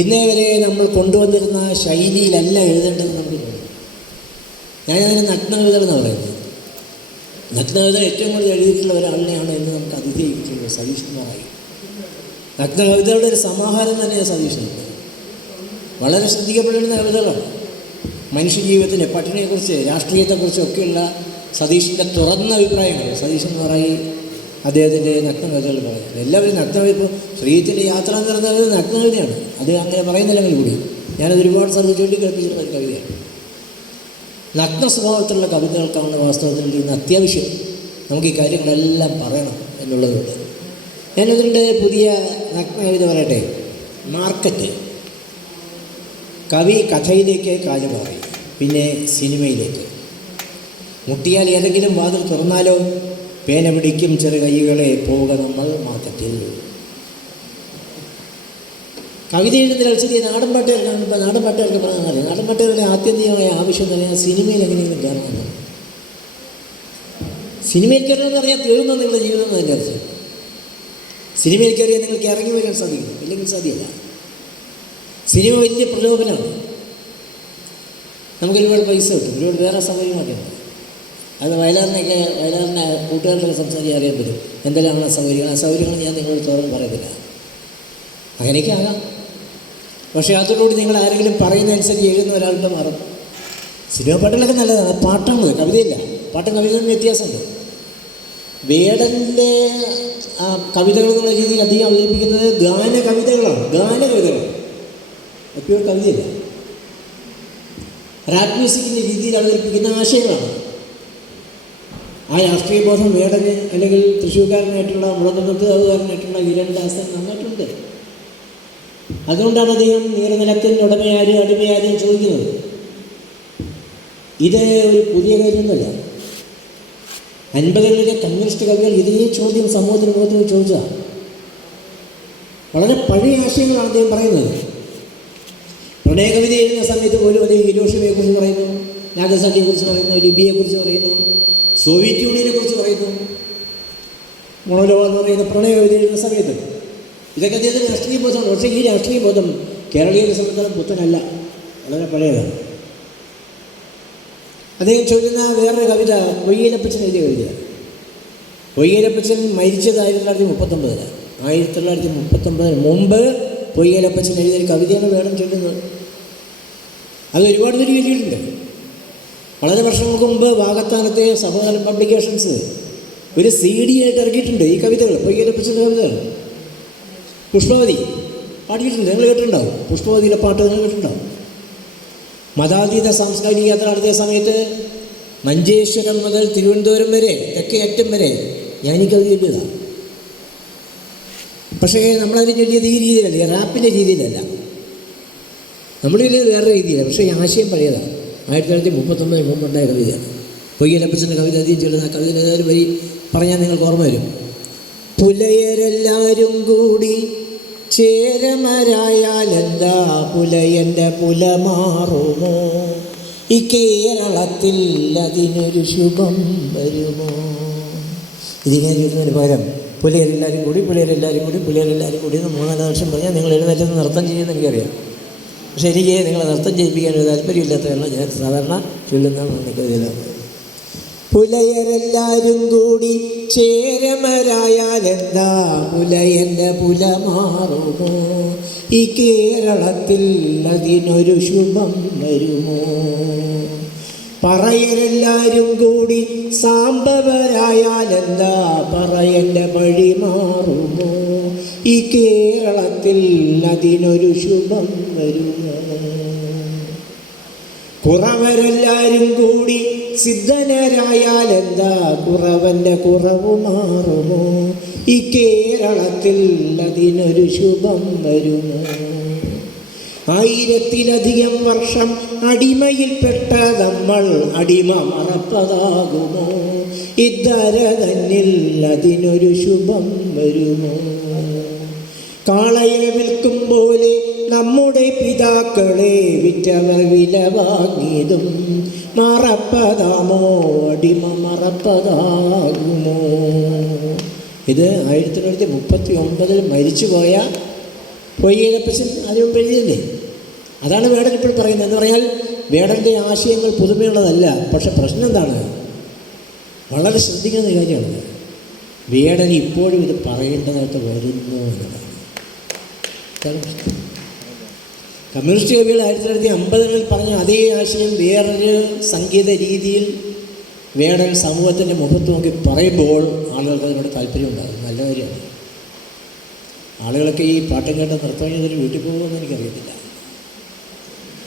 ഇന്നേ വരെ നമ്മൾ കൊണ്ടുവന്നിരുന്ന ശൈലിയിലല്ല എഴുതേണ്ടതെന്ന് നമുക്ക് തോന്നുന്നു. ഞാനതിന് നഗ്നകവിത എന്ന് പറയുന്നത്. നഗ്നകവിത ഏറ്റവും കൂടുതൽ എഴുതിയിട്ടുള്ള ഒരാളിനെയാണ് എന്ന് നമുക്ക് അതിഥേയിപ്പിച്ചുള്ളത് സതീഷ്കുമാറായി. നഗ്നകവിതയുടെ ഒരു സമാഹാരം തന്നെയാണ് സതീഷിനുണ്ട്. വളരെ ശ്രദ്ധിക്കപ്പെടേണ്ട കവിതകളാണ്. മനുഷ്യജീവിതത്തിൻ്റെ പട്ടിണിയെക്കുറിച്ച്, രാഷ്ട്രീയത്തെക്കുറിച്ചും ഒക്കെയുള്ള സതീഷിൻ്റെ തുറന്ന അഭിപ്രായങ്ങൾ സതീഷ്കുമാറായി അദ്ദേഹത്തിൻ്റെ നഗ്നകവിതകൾ പറയുന്നത്. എല്ലാവരും നഗ്നകവിത, ഇപ്പോൾ ശ്രീയത്തിൻ്റെ യാത്ര എന്ന് പറയുന്നത് നഗ്നകവിതയാണ്. അത് അങ്ങനെ പറയുന്നില്ലെങ്കിൽ കൂടി ഞാനത് ഒരുപാട് സ്ഥലത്ത് ചൊല്ലി കേൾപ്പിച്ചിട്ടുള്ള ഒരു കവിതയാണ്. നഗ്ന സ്വഭാവത്തിലുള്ള കവിതകൾക്കാണ് വാസ്തവത്തിൽ ഇന്ന് അത്യാവശ്യം. നമുക്ക് ഈ കാര്യങ്ങളെല്ലാം പറയണം എന്നുള്ളതുകൊണ്ട് ഞാനതിൻ്റെ പുതിയ നഗ്നകവിത പറയട്ടെ. മാർക്കറ്റ്. കവി കഥയിലേക്ക് കാല് മാറി, പിന്നെ സിനിമയിലേക്ക്. മുട്ടിയാൽ ഏതെങ്കിലും വാതിൽ തുറന്നാലോ, പേന പിടിക്കും ചെറു കൈകളെ, പോവുക നമ്മൾ മാർക്കറ്റിൽ. കവിത എഴുതുന്ന രചന നാടൻപാട്ടുകാർക്കാണ്. ഇപ്പോൾ നാടൻപാട്ടുകാർക്ക് പറയാൻ അറിയാം. നാടൻപാട്ടുകാരുടെ ആത്യന്തികമായ ആവശ്യം എന്ന് പറഞ്ഞാൽ സിനിമയിൽ എങ്ങനെയെങ്കിലും കയറണം. സിനിമയിൽ കയറണമെന്ന് പറഞ്ഞാൽ തീർന്നു നിങ്ങളുടെ ജീവിതം എന്നതിൻ്റെ അർത്ഥം. സിനിമയിൽ കയറിയാൽ നിങ്ങൾക്ക് ഇറങ്ങി വരാൻ സാധിക്കും, ഇല്ലെങ്കിൽ സാധ്യമല്ല. സിനിമ വലിയ പ്രലോഭനമാണ്. നമുക്ക് ഒരുപാട് പൈസ കിട്ടും, ഒരുപാട് വേറെ സൗകര്യമായിട്ട്. അത് വയലാറിനെ കൂട്ടുകാരിലൊക്കെ സംസാരിക്കാൻ അറിയാൻ പറ്റും എന്തെല്ലാമാണ് സൗകര്യങ്ങൾ. ആ സൗകര്യങ്ങൾ ഞാൻ നിങ്ങളോട് തുറന്ന് പറയത്തില്ല. അങ്ങനെയൊക്കെ ആകാം. പക്ഷേ അതോടുകൂടി നിങ്ങൾ ആരെങ്കിലും പറയുന്നതനുസരിച്ച് എഴുതുന്ന ഒരാളുടെ മാറും. സിനിമ പാട്ടുകളൊക്കെ നല്ലതാണ്. പാട്ടാണ്, കവിതയില്ല. പാട്ടും കവിതയും വ്യത്യാസമുണ്ട്. വേടൻ്റെ കവിതകൾ എന്നുള്ള രീതിയിൽ അധികം അവതരിപ്പിക്കുന്നത് ഗാനകവിതകളാണ്. എപ്പോഴും കവിതയില്ല. റാപ്പ് മ്യൂസിക്കിൻ്റെ രീതിയിൽ അവതരിപ്പിക്കുന്ന ആശയങ്ങളാണ്. ആ രാഷ്ട്രീയ ബോധം വേടന് അല്ലെങ്കിൽ തൃശ്ശൂർക്കാരനായിട്ടുള്ള മുളകുന്നത്തുകാരനായിട്ടുള്ള വീരൻദാസൻ നന്നായിട്ടുണ്ട്. അതുകൊണ്ടാണ് അദ്ദേഹം നീർനിലത്തിൻ്റെ ഉടമയാരും അടിമയാരും ചോദിക്കുന്നത്. ഇത് ഒരു പുതിയ കാര്യമൊന്നുമല്ല. 50കളിലെ കമ്മ്യൂണിസ്റ്റ് കവികൾ ഇതേ ചോദ്യം സമൂഹത്തിന് മുഖത്ത് വെച്ച് ചോദിച്ചതാണ്. വളരെ പഴയ ആശയങ്ങളാണ് അദ്ദേഹം പറയുന്നത്. പ്രണയകവിത എഴുതുന്ന സമയത്ത് പോലും അദ്ദേഹം ഹിരോഷിമയെക്കുറിച്ച് പറയുന്നു, നാഗസാക്കിയെക്കുറിച്ച് പറയുന്നു, ലിബിയെക്കുറിച്ച് പറയുന്നു, സോവിയറ്റ് യൂണിയനെക്കുറിച്ച് പറയുന്നു. മോണോലോവ എന്ന് പറയുന്ന പ്രണയകവിത എഴുതുന്ന സമയത്ത് ഇതൊക്കെ അദ്ദേഹത്തിന് രാഷ്ട്രീയ ബോധമാണ്. പക്ഷേ ഈ രാഷ്ട്രീയ ബോധം കേരളീയരെ സംബന്ധിച്ചിടത്തോളം പുത്തനല്ല, വളരെ പഴയതാണ്. അദ്ദേഹം ചൊല്ലുന്ന വേറൊരു കവിത പൊയ്യലപ്പച്ചൻ എഴുതിയ കവിത. പൊയ്യലപ്പച്ചൻ മരിച്ചത് 1939. 1939 മുമ്പ് പൊയ്യലപ്പച്ചൻ എഴുതിയൊരു കവിതയാണ് വേടൻ ചൊല്ലുന്നത്. അത് ഒരുപാട് പേര് എഴുതിയിട്ടുണ്ട്. വളരെ വർഷങ്ങൾക്ക് മുമ്പ് വാകത്താനത്തെ സഹോദരൻ പബ്ലിക്കേഷൻസ് ഒരു CD ആയിട്ട് ഇറക്കിയിട്ടുണ്ട് ഈ കവിതകൾ, പൊയ്യലപ്പച്ചൻ്റെ കവിതകൾ. പുഷ്പവതി പാടിയിട്ടുണ്ട്, നിങ്ങൾ കേട്ടിട്ടുണ്ടാവും. പുഷ്പവതിയിലെ പാട്ട് നിങ്ങൾ കേട്ടിട്ടുണ്ടാവും. മതാതീത സാംസ്കാരിക യാത്ര നടത്തിയ സമയത്ത് മഞ്ചേശ്വരം മുതൽ തിരുവനന്തപുരം വരെ, തെക്കേ അറ്റം വരെ ഞാൻ ഈ കവിത ചൊല്ലിയതാണ്. പക്ഷേ നമ്മളതിന് ചൊല്ലിയത് ഈ രീതിയിലല്ല, റാപ്പിൻ്റെ രീതിയിലല്ല, നമ്മൾ ചൊല്ലിയത് വേറെ രീതിയിലാണ്. പക്ഷേ ഈ ആശയം പഴയതാണ്. 1939 മുമ്പുണ്ടായ കവിതയാണ്. പൊയ്യലപ്പച്ചൻ്റെ കവിത അധികം ചൊല്ലുന്ന ആ കവിത ഏതായാലും വരി പറഞ്ഞാൽ നിങ്ങൾക്ക് ഓർമ്മ വരും. പുലയരെല്ലാവരും കൂടി ചേരമരായാലെന്താ പുലയൻ്റെ പുല മാറുമോ, ഈ കേരളത്തിൽ അതിനൊരു ശുഭം വരുമോ. ഇതിങ്ങനെ ചൊല്ലുന്നതിന് പകരം പുലയരെല്ലാവരും കൂടി എന്ന് 3-4 വർഷം പറഞ്ഞാൽ നിങ്ങൾ എഴുന്നേറ്റത്ത് നൃത്തം ചെയ്യുമെന്ന് എനിക്കറിയാം. പക്ഷേ എനിക്ക് നിങ്ങളെ നൃത്തം ചെയ്യിപ്പിക്കാൻ ഒരു താല്പര്യമില്ലാത്തതാണ് ഞാൻ സാധാരണ ചൊല്ലുന്നതാണ് കവിതയിലാണ്. പുലയരെല്ലാവരും കൂടി ചേരമരായാലെന്താ പുലയൻ്റെ പുല മാറുമോ, ഈ കേരളത്തിൽ അതിനൊരു ശുഭം വരുമോ. പറയരെല്ലാവരും കൂടി സാമ്പവരായാലെന്താ പറയൻ്റെ പഴി മാറുമോ, ഈ കേരളത്തിൽ അതിനൊരു ശുഭം വരുമോ. കുറവരെല്ലാവരും കൂടി സിദ്ധനരായാലെന്താ കുറവൻ്റെ കുറവ് മാറുമോ, ഈ കേരളത്തിൽ അതിനൊരു ശുഭം വരുമോ. 1000-ലധികം വർഷം അടിമയിൽപ്പെട്ട നമ്മൾ അടിമ മറപ്പതാകുമോ, ഇദ്ധര തന്നിൽ അതിനൊരു ശുഭം വരുമോ. കാളയെ വിൽക്കും പോലെ നമ്മുടെ പിതാക്കളെ വിറ്റവർ വില വാങ്ങിയതും മറപ്പതാമോ, അടിമ മറപ്പതാകുമോ. ഇത് 1939 മരിച്ചുപോയ പൊയ്യലപ്പച്ചൻ അതിന് മുമ്പ് എഴുതിയല്ലേ. അതാണ് വേടൻ ഇപ്പോൾ പറയുന്നത്. എന്ന് പറഞ്ഞാൽ വേടൻ്റെ ആശയങ്ങൾ പുതുമയുള്ളതല്ല. പക്ഷെ പ്രശ്നം എന്താണ്, വളരെ ശ്രദ്ധിക്കുന്ന കാര്യമാണ്. വേടൻ ഇപ്പോഴും ഇത് പറയേണ്ടതായിട്ട് വരുന്നു എന്നതാണ്. കമ്മ്യൂണിസ്റ്റ് കവികൾ 1950 പറഞ്ഞ അതേ ആശയം വേറൊരു സംഗീത രീതിയിൽ വേടൻ സമൂഹത്തിൻ്റെ മുഖത്ത് നോക്കി പറയുമ്പോൾ ആളുകൾക്ക് അതിനോട് താല്പര്യം ഉണ്ടാകും. നല്ല കാര്യമാണ്. ആളുകളൊക്കെ ഈ പാട്ടും കേട്ട് നൃത്തം ചെയ്തിട്ട് വീട്ടിൽ പോകുമെന്ന് എനിക്കറിയത്തില്ല.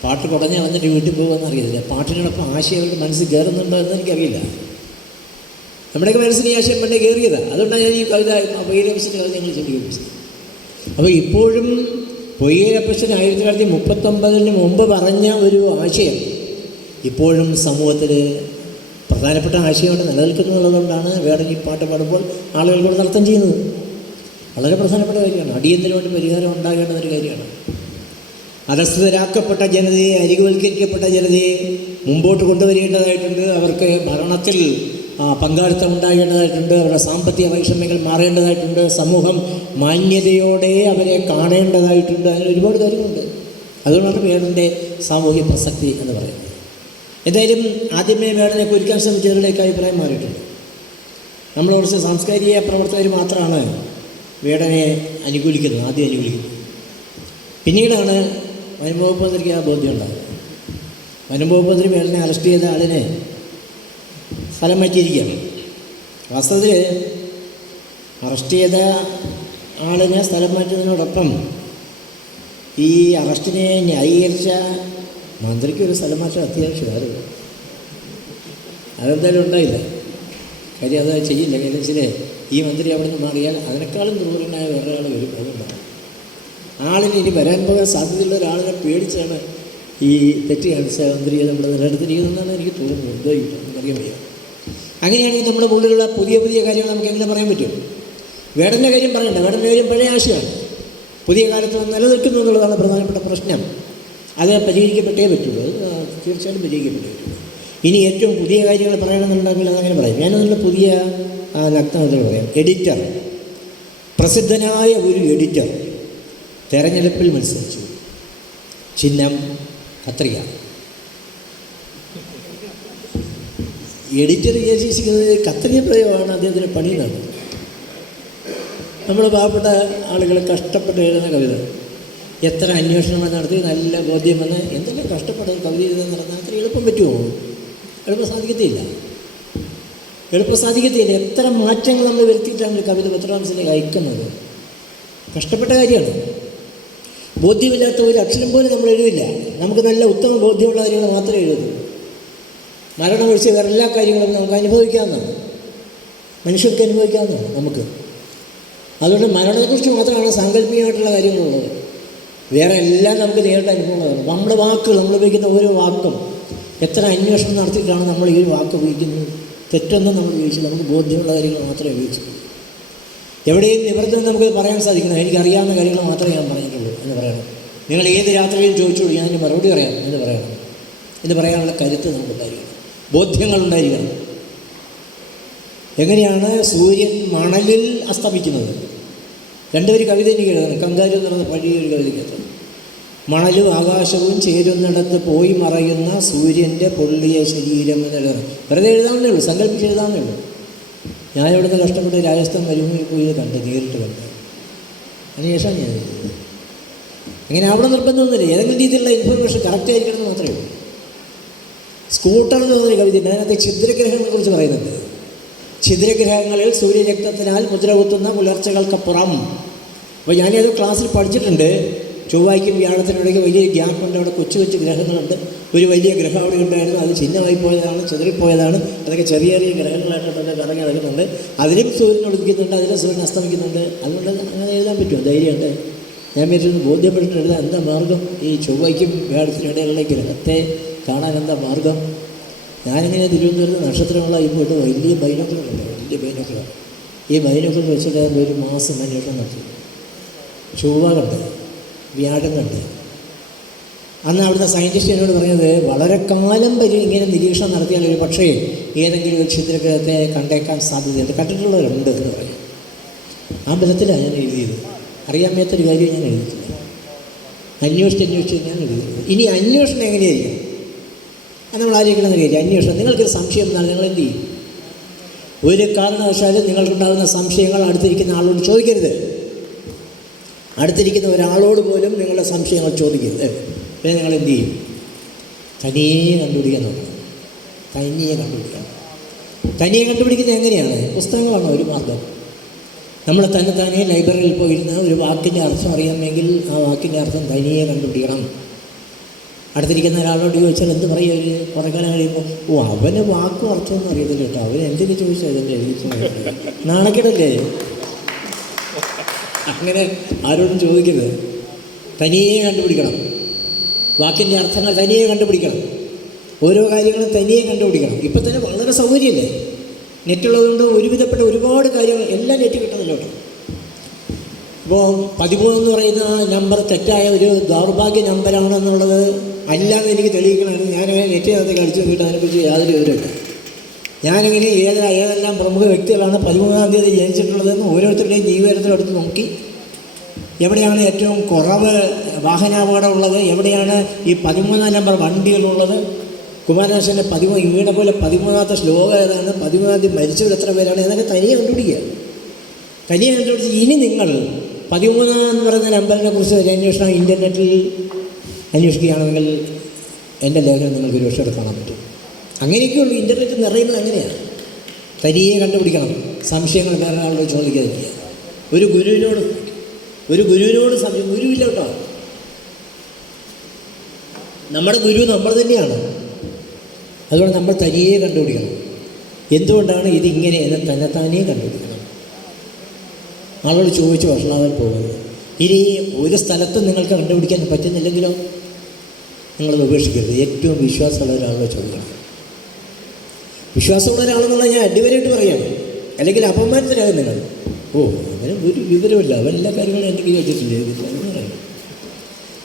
പാട്ട് കുടഞ്ഞ് കളഞ്ഞിട്ട് വീട്ടിൽ പോകുമെന്ന് അറിയത്തില്ല. പാട്ടിനോടൊപ്പം ആശയങ്ങൾക്ക് മനസ്സിൽ കയറുന്നുണ്ടോ എന്ന് എനിക്കറിയില്ല. നമ്മുടെയൊക്കെ മനസ്സിന് ഈ ആശയം പണ്ടേ കയറിയതാണ്. അതുകൊണ്ടാണ് ഞാൻ ഈ കവിത പൊയ്യലപ്പച്ചൻ്റെ കവിത ഞങ്ങൾ ചൊല്ലിപ്പിച്ചത്. അപ്പോൾ ഇപ്പോഴും പൊയ്യലപ്പച്ചൻ 1939 മുമ്പ് പറഞ്ഞ ഒരു ആശയം ഇപ്പോഴും സമൂഹത്തിൽ പ്രധാനപ്പെട്ട ആശയമായിട്ട് നിലനിൽക്കുന്നുള്ളതുകൊണ്ടാണ് വേടൻ ഈ പാട്ട് പാടുമ്പോൾ ആളുകളോട് നൃത്തം ചെയ്യുന്നത്. വളരെ പ്രധാനപ്പെട്ട കാര്യമാണ്. അടിയന്തരമായിട്ട് പരിഹാരം ഉണ്ടാകേണ്ടതൊരു കാര്യമാണ്. അധസ്ഥിതരാക്കപ്പെട്ട ജനതയെ, അരികുവൽക്കരിക്കപ്പെട്ട ജനതയെ മുമ്പോട്ട് കൊണ്ടുവരേണ്ടതായിട്ടുണ്ട്. അവർക്ക് ഭരണത്തിൽ പങ്കാളിത്തം ഉണ്ടാകേണ്ടതായിട്ടുണ്ട്. അവരുടെ സാമ്പത്തിക വൈഷമ്യങ്ങൾ മാറേണ്ടതായിട്ടുണ്ട്. സമൂഹം മാന്യതയോടെ അവരെ കാണേണ്ടതായിട്ടുണ്ട്. അങ്ങനെ ഒരുപാട് കാര്യങ്ങളുണ്ട്. അതുകൊണ്ടാണ് വേടൻ്റെ സാമൂഹ്യ പ്രസക്തി എന്ന് പറയുന്നത്. എന്തായാലും ആദ്യമേ വേടനെ കുറിക്കാൻ ശ്രമിച്ചവരുടെയൊക്കെ അഭിപ്രായം മാറിയിട്ടുണ്ട്. നമ്മൾ കുറച്ച് സാംസ്കാരിക പ്രവർത്തകർ മാത്രമാണ് വേടനെ അനുകൂലിക്കുന്നത്, ആദ്യം അനുകൂലിക്കുന്നത്. പിന്നീടാണ് വനംവകുപ്പ് മന്ത്രിക്ക് ആ ബോധ്യം ഉണ്ടാകുന്നത്. വനംവകുപ്പ് മന്ത്രി വേടനെ അറസ്റ്റ് ചെയ്ത ആളിനെ സ്ഥലം മാറ്റിയിരിക്കുകയാണ്. വാസ്തവത്തിൽ അറസ്റ്റ് ചെയ്ത ആളിനെ സ്ഥലം മാറ്റുന്നതിനോടൊപ്പം ഈ അറസ്റ്റിനെ ന്യായീകരിച്ച മന്ത്രിക്കൊരു സ്ഥലം മാറ്റം അത്യാവശ്യമായിരുന്നു. അതെന്തായാലും ഉണ്ടായില്ല. കാര്യം അത് ചെയ്യില്ല. കാര്യം വെച്ചാൽ ഈ മന്ത്രി അവിടെ നിന്ന് മാറിയാൽ അതിനേക്കാളും ദൂരനായ വേറൊരാൾ വരും. അതുകൊണ്ടാണ് ആളിന് ഇനി വരാൻ പോകാൻ സാധ്യതയുള്ള ഒരാളിനെ പേടിച്ചാണ് ഈ തെറ്റ് കാണിച്ച മന്ത്രിയെ നമ്മൾ നിലനിർത്തിയിരിക്കുന്നതെന്നാണ് എനിക്ക് തോന്നുന്നത്. എന്തോ എനിക്കറിയാൻ വയ്യ. അങ്ങനെയാണെങ്കിൽ നമ്മുടെ ഉള്ളിലുള്ള പുതിയ പുതിയ കാര്യങ്ങൾ നമുക്ക് എങ്ങനെ പറയാൻ പറ്റും? വേടൻ്റെ കാര്യം പറയണ്ട, വേടൻ്റെ കാര്യം പഴയ ആശയമാണ്. പുതിയ കാലത്ത് നിലനിൽക്കുന്നു എന്നുള്ളതാണ് പ്രധാനപ്പെട്ട പ്രശ്നം. അത് പരിഹരിക്കപ്പെട്ടേ പറ്റുള്ളൂ. അത് തീർച്ചയായിട്ടും പരിഹരിക്കപ്പെട്ടേ പറ്റുള്ളൂ. ഇനി ഏറ്റവും പുതിയ കാര്യങ്ങൾ പറയണമെന്നുണ്ടെങ്കിൽ അതങ്ങനെ പറയും. ഞാനതിനുള്ള പുതിയ നഗ്നതകൾ പറയാം. എഡിറ്റർ, പ്രസിദ്ധനായ ഒരു എഡിറ്റർ തെരഞ്ഞെടുപ്പിൽ മത്സരിച്ചു. ചിഹ്നം കത്രിക. എഡിറ്റർ വിചാരിച്ചിരിക്കുന്നത് കത്രിക പ്രയോഗമാണ് അദ്ദേഹത്തിന് പണി നടന്നത്. നമ്മുടെ പാവപ്പെട്ട ആളുകൾ കഷ്ടപ്പെട്ട് എഴുതുന്ന കവിത എത്ര അന്വേഷണങ്ങൾ നടത്തി നല്ല ബോധ്യം വന്ന് എന്തെല്ലാം കഷ്ടപ്പെട്ട കവിത എഴുതാൻ നടന്നാൽ അത്ര എളുപ്പം പറ്റുമോ? എളുപ്പം സാധിക്കത്തില്ല. എത്ര മാറ്റങ്ങൾ നമ്മൾ വരുത്തിയിട്ടാണ് കവിത പത്രാംശത്തിലേക്ക് അയക്കുന്നത്. കഷ്ടപ്പെട്ട കാര്യമാണ്. ബോധ്യമില്ലാത്ത ഒരു അക്ഷരം പോലും നമ്മൾ എഴുതില്ല. നമുക്ക് നല്ല ഉത്തമ ബോധ്യമുള്ള കാര്യങ്ങൾ മാത്രമേ എഴുതൂ. മരണം ഒഴിച്ച് വേറെ എല്ലാ കാര്യങ്ങളും നമുക്ക് അനുഭവിക്കാവുന്നതാണ്. മനുഷ്യർക്ക് അനുഭവിക്കാവുന്നതാണ് നമുക്ക്. അതുകൊണ്ട് മരണത്തെക്കുറിച്ച് മാത്രമാണ് സാങ്കല്പികമായിട്ടുള്ള കാര്യങ്ങളുള്ളത്. വേറെ എല്ലാം നമുക്ക് നേരിട്ട് അനുഭവങ്ങളാണ്. നമ്മുടെ വാക്കുകൾ, നമ്മൾ ഉപയോഗിക്കുന്ന ഓരോ വാക്കും എത്ര അന്വേഷണം നടത്തിയിട്ടാണ് നമ്മൾ ഈ ഒരു വാക്ക് ഉപയോഗിക്കുന്നത്. തെറ്റൊന്നും നമ്മൾ ഉപയോഗിച്ചില്ല. നമുക്ക് ബോധ്യമുള്ള കാര്യങ്ങൾ മാത്രമേ ഉപയോഗിച്ചുള്ളൂ. എവിടെയും നിവർത്തി നമുക്ക് പറയാൻ സാധിക്കണം. എനിക്കറിയാവുന്ന കാര്യങ്ങൾ മാത്രമേ ഞാൻ പറഞ്ഞിട്ടുള്ളൂ എന്ന് പറയണം. നിങ്ങൾ ഏത് രാത്രിയും ചോദിച്ചോളൂ, ഞാൻ അതിന് മറുപടി പറയാം എന്ന് പറയണം. എന്ന് പറയാനുള്ള കരുത്ത് നമുക്കുണ്ടായിരിക്കണം. ബോധ്യങ്ങളുണ്ടായിരിക്കണം. എങ്ങനെയാണ് സൂര്യൻ മണലിൽ അസ്തമിക്കുന്നത്? രണ്ടുപേര് കവിത എനിക്ക് എഴുതണം. കങ്കാരു എന്ന് പറയുന്ന പഴയ ഒരു കവിതയ്ക്കകത്ത് മണലും ആകാശവും ചേരുന്നിടത്ത് പോയി മറയുന്ന സൂര്യൻ്റെ പൊള്ളിയ ശരീരം എന്ന് എഴുതണം. വെറുതെ എഴുതാവുന്നേ ഉള്ളൂ, സങ്കല്പിച്ച് എഴുതാവുന്നേ ഉള്ളൂ. ഞാൻ ഇവിടുന്ന് കഷ്ടപ്പെട്ട് രാജസ്ഥാൻ മരുഭൂമിയിൽ പോയി കണ്ട്, നേരിട്ട് കണ്ട്. അതിനുശേഷം ഞാൻ അങ്ങനെ അവിടെ നിർബന്ധമൊന്നുമില്ല. ഏതെങ്കിലും രീതിയിലുള്ള ഇൻഫർമേഷൻ കറക്റ്റ് ആയിരിക്കണം എന്ന് മാത്രമേ ഉള്ളൂ. സ്കൂട്ടർ എന്ന് പറഞ്ഞൊരു കവിത അതിനകത്ത് ഛിദ്രഗ്രഹങ്ങളെക്കുറിച്ച് പറയുന്നുണ്ട്. ഛിദ്രഗ്രഹങ്ങളിൽ സൂര്യരക്തത്തിനാൽ മുദ്ര കുത്തുന്ന പുലർച്ചകൾക്കപ്പുറം. അപ്പോൾ ഞാനത് ക്ലാസ്സിൽ പഠിച്ചിട്ടുണ്ട്. ചൊവ്വായ്ക്കും വ്യാഴത്തിനിടയ്ക്ക് വലിയ ഗ്യാപ്പുണ്ട്. അവിടെ കൊച്ചു കൊച്ചു ഗ്രഹങ്ങളുണ്ട്. ഒരു വലിയ ഗ്രഹം അവിടെ ഉണ്ടായിരുന്നു. അത് ചിഹ്നമായി പോയതാണ്, ചിതറിപ്പോയതാണ്. അതൊക്കെ ചെറിയ ചെറിയ ഗ്രഹങ്ങളായിട്ടൊക്കെ കറങ്ങി നടക്കുന്നുണ്ട്. അതിലും സൂര്യൻ ഒളിക്കുന്നുണ്ട്, അതിലും സൂര്യൻ അസ്തമിക്കുന്നുണ്ട്. അതുകൊണ്ട് അങ്ങനെ എഴുതാൻ പറ്റുമോ? ധൈര്യമുണ്ട്. ഞാൻ വിചാരിച്ചു ബോധ്യപ്പെട്ടിട്ട് എഴുതാൻ എന്താ മാർഗം? ഈ ചൊവ്വയ്ക്കും വ്യാഴത്തിനിടയിലുള്ള ഗ്രഹത്തെ കാണാൻ എന്താ മാർഗം? ഞാനിങ്ങനെ തിരുവനന്തപുരത്ത് നക്ഷത്രങ്ങളായി പോയിട്ട് വലിയ ബൈനോക്കുലറുണ്ട്, വലിയ ബൈനോക്കുലർ. ഈ ബൈനോക്കുലർ വെച്ചിട്ട് ഒരു മാസം അന്വേഷണം നടത്തി. ചൊവ്വ കണ്ട്, വ്യാഴം കണ്ട്. അന്ന് അവിടുത്തെ സയൻറ്റിസ്റ്റ് എന്നോട് പറഞ്ഞത് വളരെ കാലം വരെ ഇങ്ങനെ നിരീക്ഷണം നടത്തിയാൽ ഒരു പക്ഷേ ഏതെങ്കിലും ഒരു ക്ഷുദ്രഗ്രഹത്തെ കണ്ടേക്കാൻ സാധ്യതയുണ്ട്, കണ്ടിട്ടുള്ളവരുണ്ട് എന്ന് പറയും. ആ ബലത്തിലാണ് ഞാൻ എഴുതിയത്. അറിയാൻ മേത്തൊരു കാര്യം ഞാൻ എഴുതിയിട്ടില്ല. അന്വേഷിച്ച് ഞാൻ എഴുതിയത്. ഇനി അന്വേഷണം എങ്ങനെയായിരിക്കും? അത് നമ്മൾ ആരെങ്കിലും അറിയില്ല. അന്വേഷണം, നിങ്ങൾക്കൊരു സംശയം എന്നാൽ നിങ്ങൾ എന്ത് ചെയ്യും? ഒരു കാരണവശാലും നിങ്ങൾക്കുണ്ടാകുന്ന സംശയങ്ങൾ അടുത്തിരിക്കുന്ന ആളോട് ചോദിക്കരുത്. അടുത്തിരിക്കുന്ന ഒരാളോട് പോലും നിങ്ങളുടെ സംശയങ്ങൾ ചോദിക്കരുത്. പിന്നെ നിങ്ങൾ എന്ത് ചെയ്യും? തനിയെ കണ്ടുപിടിക്കാൻ നോക്കണം. തനിയെ കണ്ടുപിടിക്കുന്നത് എങ്ങനെയാണ്? പുസ്തകങ്ങളാണ് ഒരു മാർഗം. നമ്മൾ തന്നെ ലൈബ്രറിയിൽ പോയിരുന്ന ഒരു വാക്കിൻ്റെ അർത്ഥം അറിയാമെങ്കിൽ ആ വാക്കിൻ്റെ അർത്ഥം തനിയെ കണ്ടുപിടിക്കണം. അടുത്തിരിക്കുന്ന ഒരാളോട് ചോദിച്ചാൽ എന്ത് പറയുക? ഒരു കുറേ കാലം കഴിയുമ്പോൾ അവന് വാക്കും അർത്ഥമൊന്നും അറിയത്തില്ല കേട്ടോ, അവൻ എന്തിനു ചോദിച്ചാൽ അതിൻ്റെ എഴുതി നാണക്കേടല്ലേ? അങ്ങനെ ആരോടും ചോദിക്കരുത്. തനിയെ കണ്ടുപിടിക്കണം. വാക്കിൻ്റെ അർത്ഥങ്ങൾ തനിയെ കണ്ടുപിടിക്കണം. ഓരോ കാര്യങ്ങളും തനിയെ കണ്ടുപിടിക്കണം. ഇപ്പം തന്നെ വളരെ സൗകര്യമല്ലേ, നെറ്റുള്ളതുകൊണ്ട് ഒരുവിധപ്പെട്ട ഒരുപാട് കാര്യങ്ങൾ എല്ലാം നെറ്റ് കിട്ടുന്നില്ല കേട്ടോ. ഇപ്പോൾ 13 എന്ന് പറയുന്ന നമ്പർ തെറ്റായ ഒരു ദൗർഭാഗ്യ നമ്പറാണെന്നുള്ളത് അല്ലാതെ എനിക്ക് തെളിയിക്കണമായിരുന്നു. ഞാനങ്ങനെ നെറ്റിനകത്തേക്ക് അടിച്ചു നോക്കിയിട്ട് അതിനെക്കുറിച്ച് യാതൊരു വിവരമില്ല. ഞാനിങ്ങനെ ഏതെല്ലാം പ്രമുഖ വ്യക്തികളാണ് 13-ാം തീയതി ജനിച്ചിട്ടുള്ളതെന്ന് ഓരോരുത്തരുടെയും ജീവചരിത്രമെടുത്ത് നോക്കി എവിടെയാണ് ഏറ്റവും കുറവ് വാഹനാപകടം ഉള്ളത്, എവിടെയാണ് ഈ 13-ാം നമ്പർ വണ്ടികളുള്ളത്, കുമാരനാശൻ്റെ വീണ പോലെ 13-ാമത്തെ ശ്ലോകം ഏതാണ്, 13-ാം തീയതി മരിച്ചവർ എത്ര പേരാണ്, എന്നൊക്കെ തനിയെ കണ്ടുപിടിക്കുക. തനിയെ കണ്ടുപിടിച്ച് ഇനി നിങ്ങൾ 13 എന്ന് പറയുന്ന നമ്പറിനെ കുറിച്ച് ഒരു അന്വേഷണം ഇൻ്റർനെറ്റിൽ അന്വേഷിക്കുകയാണെങ്കിൽ എൻ്റെ ലേഖനം നിങ്ങൾക്ക് ഒരു വർഷം കാണാൻ പറ്റും. അങ്ങനെയൊക്കെയുള്ളൂ. ഇൻ്റർനെറ്റ് നിറയുന്നത് അങ്ങനെയാണ്. തനിയെ കണ്ടുപിടിക്കണം. സംശയങ്ങൾ വേറെ ആളോട് ചോദിക്കാതിരിക്കുക. ഒരു ഗുരുവിനോട് സംശയം, ഗുരുവില്ല കേട്ടോ. നമ്മുടെ ഗുരു നമ്മൾ തന്നെയാണ്. അതുകൊണ്ട് നമ്മൾ തനിയെ കണ്ടുപിടിക്കണം. എന്തുകൊണ്ടാണ് ഇതിങ്ങനെ എന്ന് തന്നെത്താനേ കണ്ടുപിടിക്കണം. ആളോട് ചോദിച്ച് വഷളാവാൻ പോകുന്നത്. ഇനി ഒരു സ്ഥലത്തും നിങ്ങൾക്ക് കണ്ടുപിടിക്കാൻ പറ്റുന്നില്ലെങ്കിലോ നിങ്ങളത് ഉപേക്ഷിക്കരുത്. ഏറ്റവും വിശ്വാസമുള്ള ഒരാളോട് ചോദിക്കണം. വിശ്വാസമുള്ള ഒരാളെന്നുള്ള ഞാൻ അടിവരായിട്ട് പറയാം, അല്ലെങ്കിൽ അപമാനത്തിലാകും നിങ്ങൾ. ഓ അങ്ങനെ ഒരു വിവരമില്ല, അവൻ എല്ലാ കാര്യങ്ങളും എന്തെങ്കിലും വെച്ചിട്ടില്ലേ എന്ന് പറയും.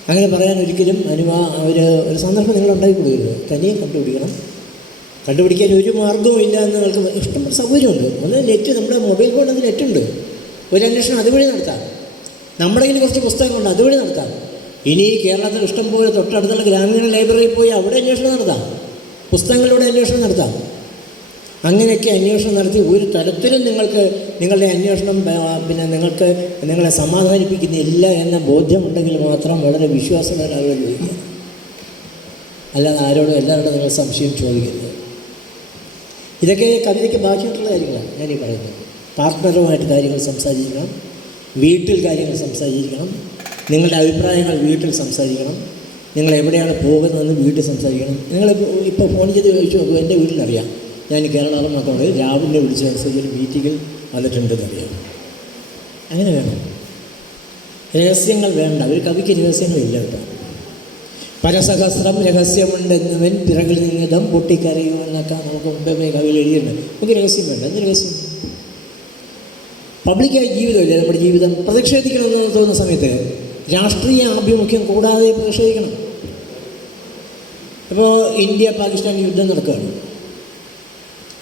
അങ്ങനെ പറയാൻ ഒരിക്കലും ഒരു സന്ദർഭം നിങ്ങൾ ഉണ്ടാക്കി കൊടുക്കരുത്. തനിയെ കണ്ടുപിടിക്കാൻ ഒരു മാർഗ്ഗവും ഇല്ല എന്ന് നിങ്ങൾക്ക് ഇഷ്ടംപോലെ സൗകര്യമുണ്ട്. ഒന്ന് നെറ്റ്, നമ്മുടെ മൊബൈൽ ഫോണിൽ നെറ്റുണ്ട്, ഒരു അന്വേഷണം അതുവഴി നടത്താം. നമ്മുടെ കയ്യിൽ കുറച്ച് പുസ്തകങ്ങളുണ്ട്, അതുവഴി നടത്താം. ഇനി കേരളത്തിൽ ഇഷ്ടംപോലെ തൊട്ടടുത്തുള്ള ഗ്രാമീണ ലൈബ്രറിയിൽ പോയി അവിടെ അന്വേഷണം നടത്താം, പുസ്തകങ്ങളിലൂടെ അന്വേഷണം നടത്താം. അങ്ങനെയൊക്കെ അന്വേഷണം നടത്തി ഒരു തരത്തിലും നിങ്ങൾക്ക് നിങ്ങളുടെ അന്വേഷണം നിങ്ങൾക്ക് നിങ്ങളെ സമാധാനിപ്പിക്കുന്നില്ല എന്ന ബോധ്യമുണ്ടെങ്കിൽ മാത്രം വളരെ വിശ്വാസമുള്ള ഒരാളോട് ചോദിക്കുക. അല്ലാതെ എല്ലാവരോടും നിങ്ങൾ സംശയം ചോദിക്കരുത്. ഇതൊക്കെ കവിതയ്ക്ക് ബാക്കിയിട്ടുള്ള കാര്യങ്ങളാണ് ഞാനീ പറയുന്നത്. പാർട്ട്ണറുമായിട്ട് കാര്യങ്ങൾ സംസാരിക്കണം, വീട്ടിൽ കാര്യങ്ങൾ സംസാരിക്കണം, നിങ്ങളുടെ അഭിപ്രായങ്ങൾ വീട്ടിൽ സംസാരിക്കണം, നിങ്ങൾ എവിടെയാണ് പോകുന്നതെന്ന് വീട്ടിൽ സംസാരിക്കണം. നിങ്ങൾ ഇപ്പോൾ ഫോൺ ചെയ്ത് ചോദിച്ചു നോക്കും, എൻ്റെ വീട്ടിലറിയാം ഞാൻ കേരളമാക്കൊണ്ട് രാവിലെ വിളിച്ചതനുസരിച്ച് ഒരു മീറ്റിങ്ങിൽ വന്നിട്ടുണ്ടെന്നറിയാം. അങ്ങനെ വേണം. രഹസ്യങ്ങൾ വേണ്ട, ഒരു കവിക്ക് രഹസ്യങ്ങളില്ല കേട്ടോ. പരസഹസ്രം രഹസ്യമുണ്ടെന്നവൻ പിറകിൽ നിന്നിടം പൊട്ടിക്കരയോ എന്നൊക്കെ നമുക്ക് മുമ്പേ കവികൾ എഴുതിയിട്ടുണ്ട്. നമുക്ക് രഹസ്യം വേണ്ട. എന്ത് രഹസ്യം? പബ്ലിക്കായി ജീവിതമില്ലേ നമ്മുടെ ജീവിതം? പ്രതിഷേധിക്കണമെന്ന് തോന്നുന്ന സമയത്ത് രാഷ്ട്രീയ ആഭിമുഖ്യം കൂടാതെ പ്രതിഷേധിക്കണം. ഇപ്പോൾ ഇന്ത്യ പാകിസ്ഥാൻ യുദ്ധം നടക്കുകയാണ്.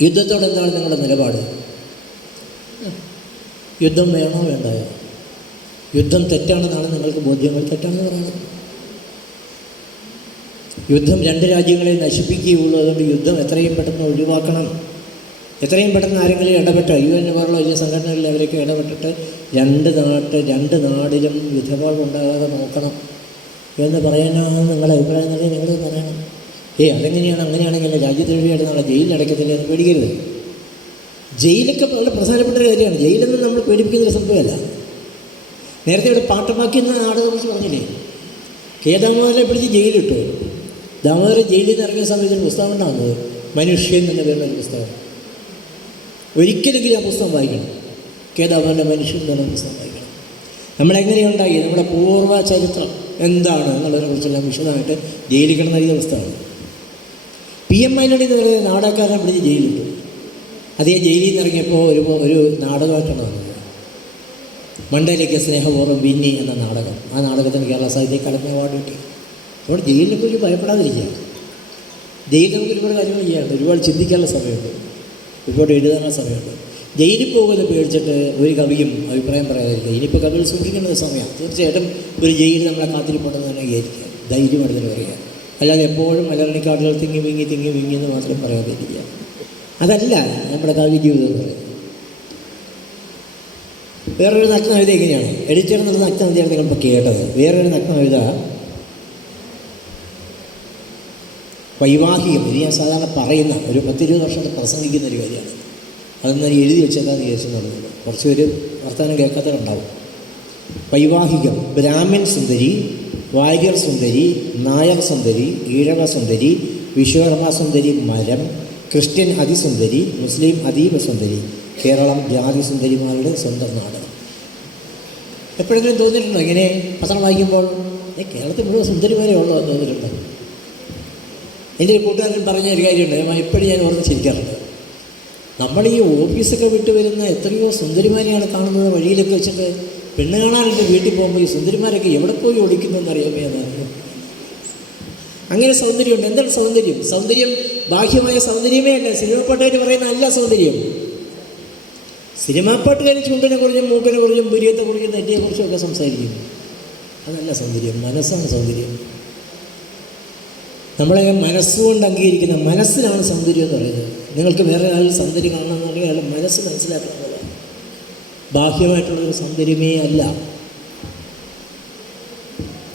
യുദ്ധത്തോട് എന്താണ് നിങ്ങളുടെ നിലപാട്? യുദ്ധം വേണോ വേണ്ടായോ? യുദ്ധം തെറ്റാണെന്നാണ് നിങ്ങൾക്ക് ബോധ്യങ്ങൾ, തെറ്റാണെന്ന് പറയുന്നത്. യുദ്ധം രണ്ട് രാജ്യങ്ങളെ നശിപ്പിക്കുകയുള്ളൂ. അതുകൊണ്ട് യുദ്ധം എത്രയും പെട്ടെന്ന് ഒഴിവാക്കണം. എത്രയും പെട്ടെന്ന് ആരെങ്കിലും ഇടപെട്ട് UN പോലുള്ള വലിയ സംഘടനകളിൽ അവരൊക്കെ ഇടപെട്ടിട്ട് രണ്ട് നാടിലും യുദ്ധപാടുണ്ടാകാതെ നോക്കണം എന്ന് പറയാനാണ് നിങ്ങളുടെ അഭിപ്രായം എന്നുള്ളത് നിങ്ങൾ പറയണം. അതെങ്ങനെയാണ്? അങ്ങനെയാണെങ്കിൽ രാജ്യദ്രോഹിയായിട്ട് നാളെ ജയിലിൽ അടയ്ക്കത്തില്ല എന്ന് പേടിക്കരുത്. ജയിലൊക്കെ വളരെ പ്രധാനപ്പെട്ട ഒരു കാര്യമാണ്. ജയിലൊന്നും നമ്മൾ പേടിപ്പിക്കുന്നൊരു സംഭവമല്ല. നേരത്തെ ഇവിടെ പാട്ടുമാക്കി എന്ന നാടകത്തെക്കുറിച്ച് പറഞ്ഞില്ലേ? ദാമോദരനെ പിടിച്ച് ജയിലിട്ടു. ദാമോദരൻ ജയിലിൽ നിന്ന് ഇറങ്ങിയ സമയത്ത് ഒരു പുസ്തകം ഉണ്ടാകുന്നത്, മനുഷ്യൻ എന്ന പേരുള്ളൊരു പുസ്തകം. ഒരിക്കലെങ്കിലും ആ പുസ്തകം വായിക്കണം. ദാമോദരൻ്റെ മനുഷ്യൻ എന്ന പുസ്തകം വായിക്കണം. നമ്മളെങ്ങനെയുണ്ടായി, നമ്മുടെ പൂർവ്വ ചരിത്രം എന്താണ് എന്നുള്ളതിനെക്കുറിച്ചെല്ലാം വിശദമായിട്ട് ജയിലിൽ കിടന്ന എഴുതിയ പുസ്തകമാണ്. PM മൈനടി എന്ന് പറയുന്ന നാടകക്കാരനെ പിടിച്ച് ജയിലിട്ടു. അതേ ജയിലിൽ നിന്ന് ഇറങ്ങിയപ്പോൾ ഒരു നാടകമായിട്ടാണ് വന്നത്. മണ്ടയിലേക്ക് സ്നേഹപൂർവ്വം വിന്നി എന്ന നാടകം. ആ നാടകത്തിന് കേരള സാഹിത്യ അക്കാദമി അവാർഡ് കിട്ടി. അതുകൊണ്ട് ജയിലിനെ കുറിച്ച് ഭയപ്പെടാതിരിക്കുക. ജയിലിൽ നമുക്ക് ഒരുപാട് കാര്യങ്ങൾ ചെയ്യാറുണ്ട്, ഒരുപാട് ചിന്തിക്കാനുള്ള സമയമുണ്ട്, ഒരുപാട് എഴുതാനുള്ള സമയമുണ്ട്. ജയിലിൽ പോകുന്നത് പേടിച്ചിട്ട് ഒരു കവിയും അഭിപ്രായം പറയാതിരിക്കുക. ഇനിയിപ്പോൾ കവികൾ സൂക്ഷിക്കേണ്ട സമയമാണ്. തീർച്ചയായിട്ടും ഒരു ജയിൽ നമ്മളെ കാത്തിരിപ്പുണ്ടെന്ന് തന്നെ വിചാരിക്കുക, ധൈര്യമായിട്ട് പറയുക. അല്ലാതെ എപ്പോഴും മലയാളിക്കാടുകൾ തിങ്ങി വിങ്ങി എന്ന് മാത്രം പറയാതിരിക്കുക. അതല്ല നമ്മുടെ കാവ്യ ജീവിതം എന്ന് പറയുന്നത്. വേറൊരു നഗ്നകവിത എങ്ങനെയാണ്? എഡിറ്റർ എന്നുള്ള നഗ്നകവിതയാണ് നിങ്ങളിപ്പോൾ കേട്ടത്. വേറൊരു നഗ്നകവിത വൈവാഹികം. ഇത് ഞാൻ സാധാരണ പറയുന്ന ഒരു 10-20 വർഷത്തെ പ്രസംഗിക്കുന്ന ഒരു കാര്യമാണ്. അതൊന്നും എഴുതി വെച്ചേക്കാന്ന് വിചാരിച്ചെന്നുള്ളത്. കുറച്ച് പേര് വർത്തമാനം കേൾക്കാത്തവരുണ്ടാവും. വൈവാഹികം. ബ്രാഹ്മൺ സുന്ദരി, വാര്യർ സുന്ദരി, നായർ സുന്ദരി, ഈഴവ സുന്ദരി, വിശ്വകർമ്മ സുന്ദരി മരം, ക്രിസ്ത്യൻ അതിസുന്ദരി, മുസ്ലിം അതീവ സുന്ദരി, കേരളം ജാതി സുന്ദരിമാരുടെ സ്വന്തം നാട്. എപ്പോഴെങ്കിലും തോന്നിയിട്ടുണ്ടോ ഇങ്ങനെ പത്രം വായിക്കുമ്പോൾ കേരളത്തിൽ മുഴുവൻ സുന്ദരിമാരെ ഉള്ളൂ എന്ന് തോന്നിയിട്ടുണ്ടോ? എൻ്റെ ഒരു കൂട്ടുകാരൻ പറഞ്ഞ ഒരു കാര്യമുണ്ട്, എപ്പോഴും ഞാൻ ഓർത്ത് ചിരിക്കാറുണ്ട്. നമ്മൾ ഈ ഓഫീസൊക്കെ വിട്ട് വരുന്ന എത്രയോ സുന്ദരിമാരെയാണ് കാണുന്നത് വഴിയിലൊക്കെ വെച്ചിട്ട്. പെണ്ണ് കാണാനായിട്ട് വീട്ടിൽ പോകുമ്പോൾ ഈ സുന്ദരിമാരൊക്കെ എവിടെ പോയി ഒളിക്കുന്നതെന്ന് അറിയാമേ എന്നാണ്. അങ്ങനെ സൗന്ദര്യമുണ്ട്. എന്താണ് സൗന്ദര്യം? സൗന്ദര്യം ബാഹ്യമായ സൗന്ദര്യമേ അല്ല. സിനിമാ പാട്ടുകാർ പറയുന്ന അല്ല സൗന്ദര്യം. സിനിമാ പാട്ടുകാർ ചൂണ്ടിനെ കുറിച്ചും മൂക്കിനെ കുറിച്ചും പുരിയത്തെ കുറിച്ചും നെറ്റിയെക്കുറിച്ചും ഒക്കെ സംസാരിക്കും. അതല്ല സൗന്ദര്യം, മനസ്സാണ് സൗന്ദര്യം. നമ്മളെ മനസ്സുകൊണ്ട് അംഗീകരിക്കുന്ന മനസ്സിനാണ് സൗന്ദര്യം എന്ന് പറയുന്നത്. നിങ്ങൾക്ക് വേറെ ആളിൽ സൗന്ദര്യം കാണണമെന്നുണ്ടെങ്കിൽ അയാളുടെ മനസ്സ് മനസ്സിലാക്കുന്നത് ബാഹ്യമായിട്ടുള്ളൊരു സൗന്ദര്യമേ അല്ല.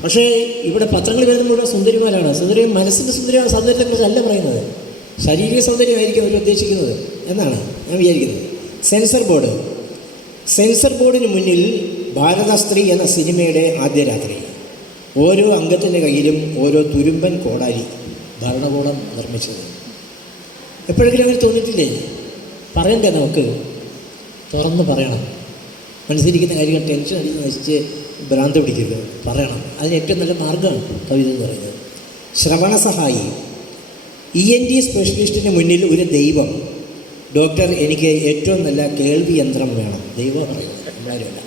പക്ഷേ ഇവിടെ പത്രങ്ങളിൽ വരുന്ന മുഴുവൻ സുന്ദരിമാരാണ്. സുന്ദര്യം മനസ്സിൻ്റെ സൗന്ദര്യത്തെക്കുറിച്ച് അല്ല പറയുന്നത്, ശാരീരിക സൗന്ദര്യമായിരിക്കും അവർ ഉദ്ദേശിക്കുന്നത് എന്നാണ് ഞാൻ വിചാരിക്കുന്നത്. സെൻസർ ബോർഡിന് മുന്നിൽ ഭാരത സ്ത്രീ എന്ന സിനിമയുടെ ആദ്യ രാത്രി. ഓരോ അംഗത്തിൻ്റെ കയ്യിലും ഓരോ തുരുമ്പൻ കോടാലി, ഭരണകൂടം നിർമ്മിച്ചത്. എപ്പോഴെങ്കിലും അങ്ങനെ തോന്നിയിട്ടില്ലേ? പറയണ്ടേ? നമുക്ക് തുറന്ന് പറയണം. മനസ്സിലിരിക്കുന്ന കാര്യങ്ങൾ ടെൻഷൻ അടിച്ച് നശിച്ച് ഭ്രാന്ത് പിടിക്കരുത്, പറയണം. അതിന് ഏറ്റവും നല്ല മാർഗ്ഗമാണ് കവിത എന്ന് പറയുന്നത്. ശ്രവണ സഹായി. ENT സ്പെഷ്യലിസ്റ്റിന് മുന്നിൽ ഒരു ദൈവം, ഡോക്ടർ എനിക്ക് ഏറ്റവും നല്ല കേൾവി യന്ത്രം വേണം. ദൈവം പറയുന്നത് എല്ലാവരുമല്ല.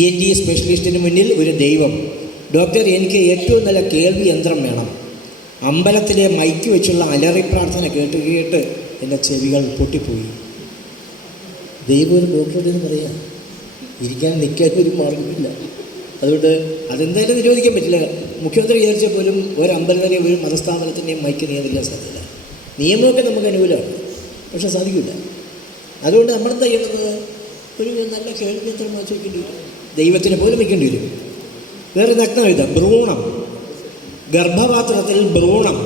ENT സ്പെഷ്യലിസ്റ്റിന് മുന്നിൽ ഒരു ദൈവം, ഡോക്ടർ എനിക്ക് ഏറ്റവും നല്ല കേൾവി യന്ത്രം വേണം. അമ്പലത്തിലെ മൈക്ക് വെച്ചുള്ള അലറി പ്രാർത്ഥന കേട്ട് കേട്ട് എൻ്റെ ചെവികൾ പൊട്ടിപ്പോയി. ദൈവം ഒരു ഡോക്ടറോട് എന്ന് പറയാം, ഇരിക്കാൻ നിൽക്കാൻ ഒരു മാർഗമില്ല. അതുകൊണ്ട് അതെന്തായാലും നിരോധിക്കാൻ പറ്റില്ല. മുഖ്യമന്ത്രി വിചാരിച്ചാൽ പോലും ഒരു അമ്പലത്തിലെയും ഒരു മതസ്ഥാപനത്തിൻ്റെയും മൈക്ക് നിയന്ത്രിക്കാൻ സാധ്യത. നിയമമൊക്കെ നമുക്ക് അനുകൂലമാണ്, പക്ഷെ സാധിക്കില്ല. അതുകൊണ്ട് നമ്മളെന്താ ചെയ്യുന്നത്? ഒരു നല്ല കേൾവിയന്ത്രം വാങ്ങിച്ച് വയ്ക്കേണ്ടി വരും. ദൈവത്തിന് പോലും വയ്ക്കേണ്ടി വരും. വേറെ നഗ്നത, ഭ്രൂണം, ഗർഭപാത്രത്തിൽ ഭ്രൂണം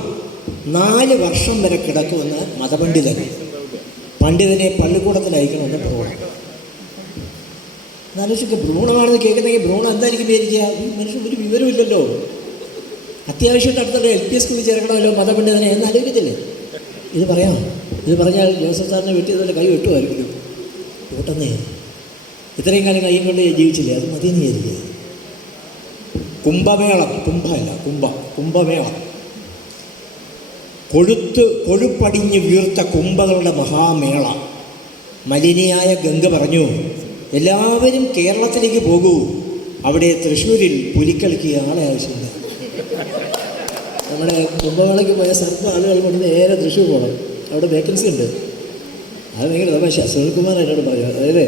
4 വർഷം വരെ കിടക്കുമെന്ന് മതപണ്ഡിതൻ. പണ്ഡിതനെ പള്ളിക്കൂടത്തിൽ അയക്കണമെന്ന് ഭ്രൂണം. എന്നാലോചിക്കുക, ഭ്രൂണമാണെന്ന് കേൾക്കുന്നെങ്കിൽ ഭ്രൂണം എന്തായിരിക്കും വിചാരിക്കുക? മനുഷ്യൻ ഒരു വിവരമില്ലല്ലോ. അത്യാവശ്യമായിട്ട് അടുത്തുള്ള LP സ്കൂളിൽ ചേർക്കണമല്ലോ മതപണ്ഡിതനെ എന്ന് ആലോചിക്കത്തില്ലേ? ഇത് പറയാം. ഇത് പറഞ്ഞാൽ ജോസഫ് സാറിനെ വെട്ടിയതുപോലെ കൈ വെട്ടുമായിരിക്കും. കൂട്ടുന്നേ, ഇത്രയും കാലം കൈ കൊണ്ട് ജീവിച്ചില്ലേ, അത് മതിയെന്ന് വിചാരിക്കുക. കുംഭമേളം, കുംഭമേളം, കൊഴുപ്പടിഞ്ഞ് വീർത്ത കുംഭകളുടെ മഹാമേള. മലിനിയായ ഗംഗ പറഞ്ഞു, എല്ലാവരും കേരളത്തിലേക്ക് പോകൂ, അവിടെ തൃശ്ശൂരിൽ പുലിക്കളിക്ക് ആളെ ആവശ്യമില്ല. നമ്മുടെ കുംഭമേളയ്ക്ക് പോയ സർവ്വ ആളുകൾ കൊണ്ട് നേരെ തൃശ്ശൂർ പോകണം, അവിടെ വേക്കൻസി ഉണ്ട്. അത് ഭയങ്കര തമാശ. സുനിൽകുമാർ എന്നോട് പറഞ്ഞു, അതായത്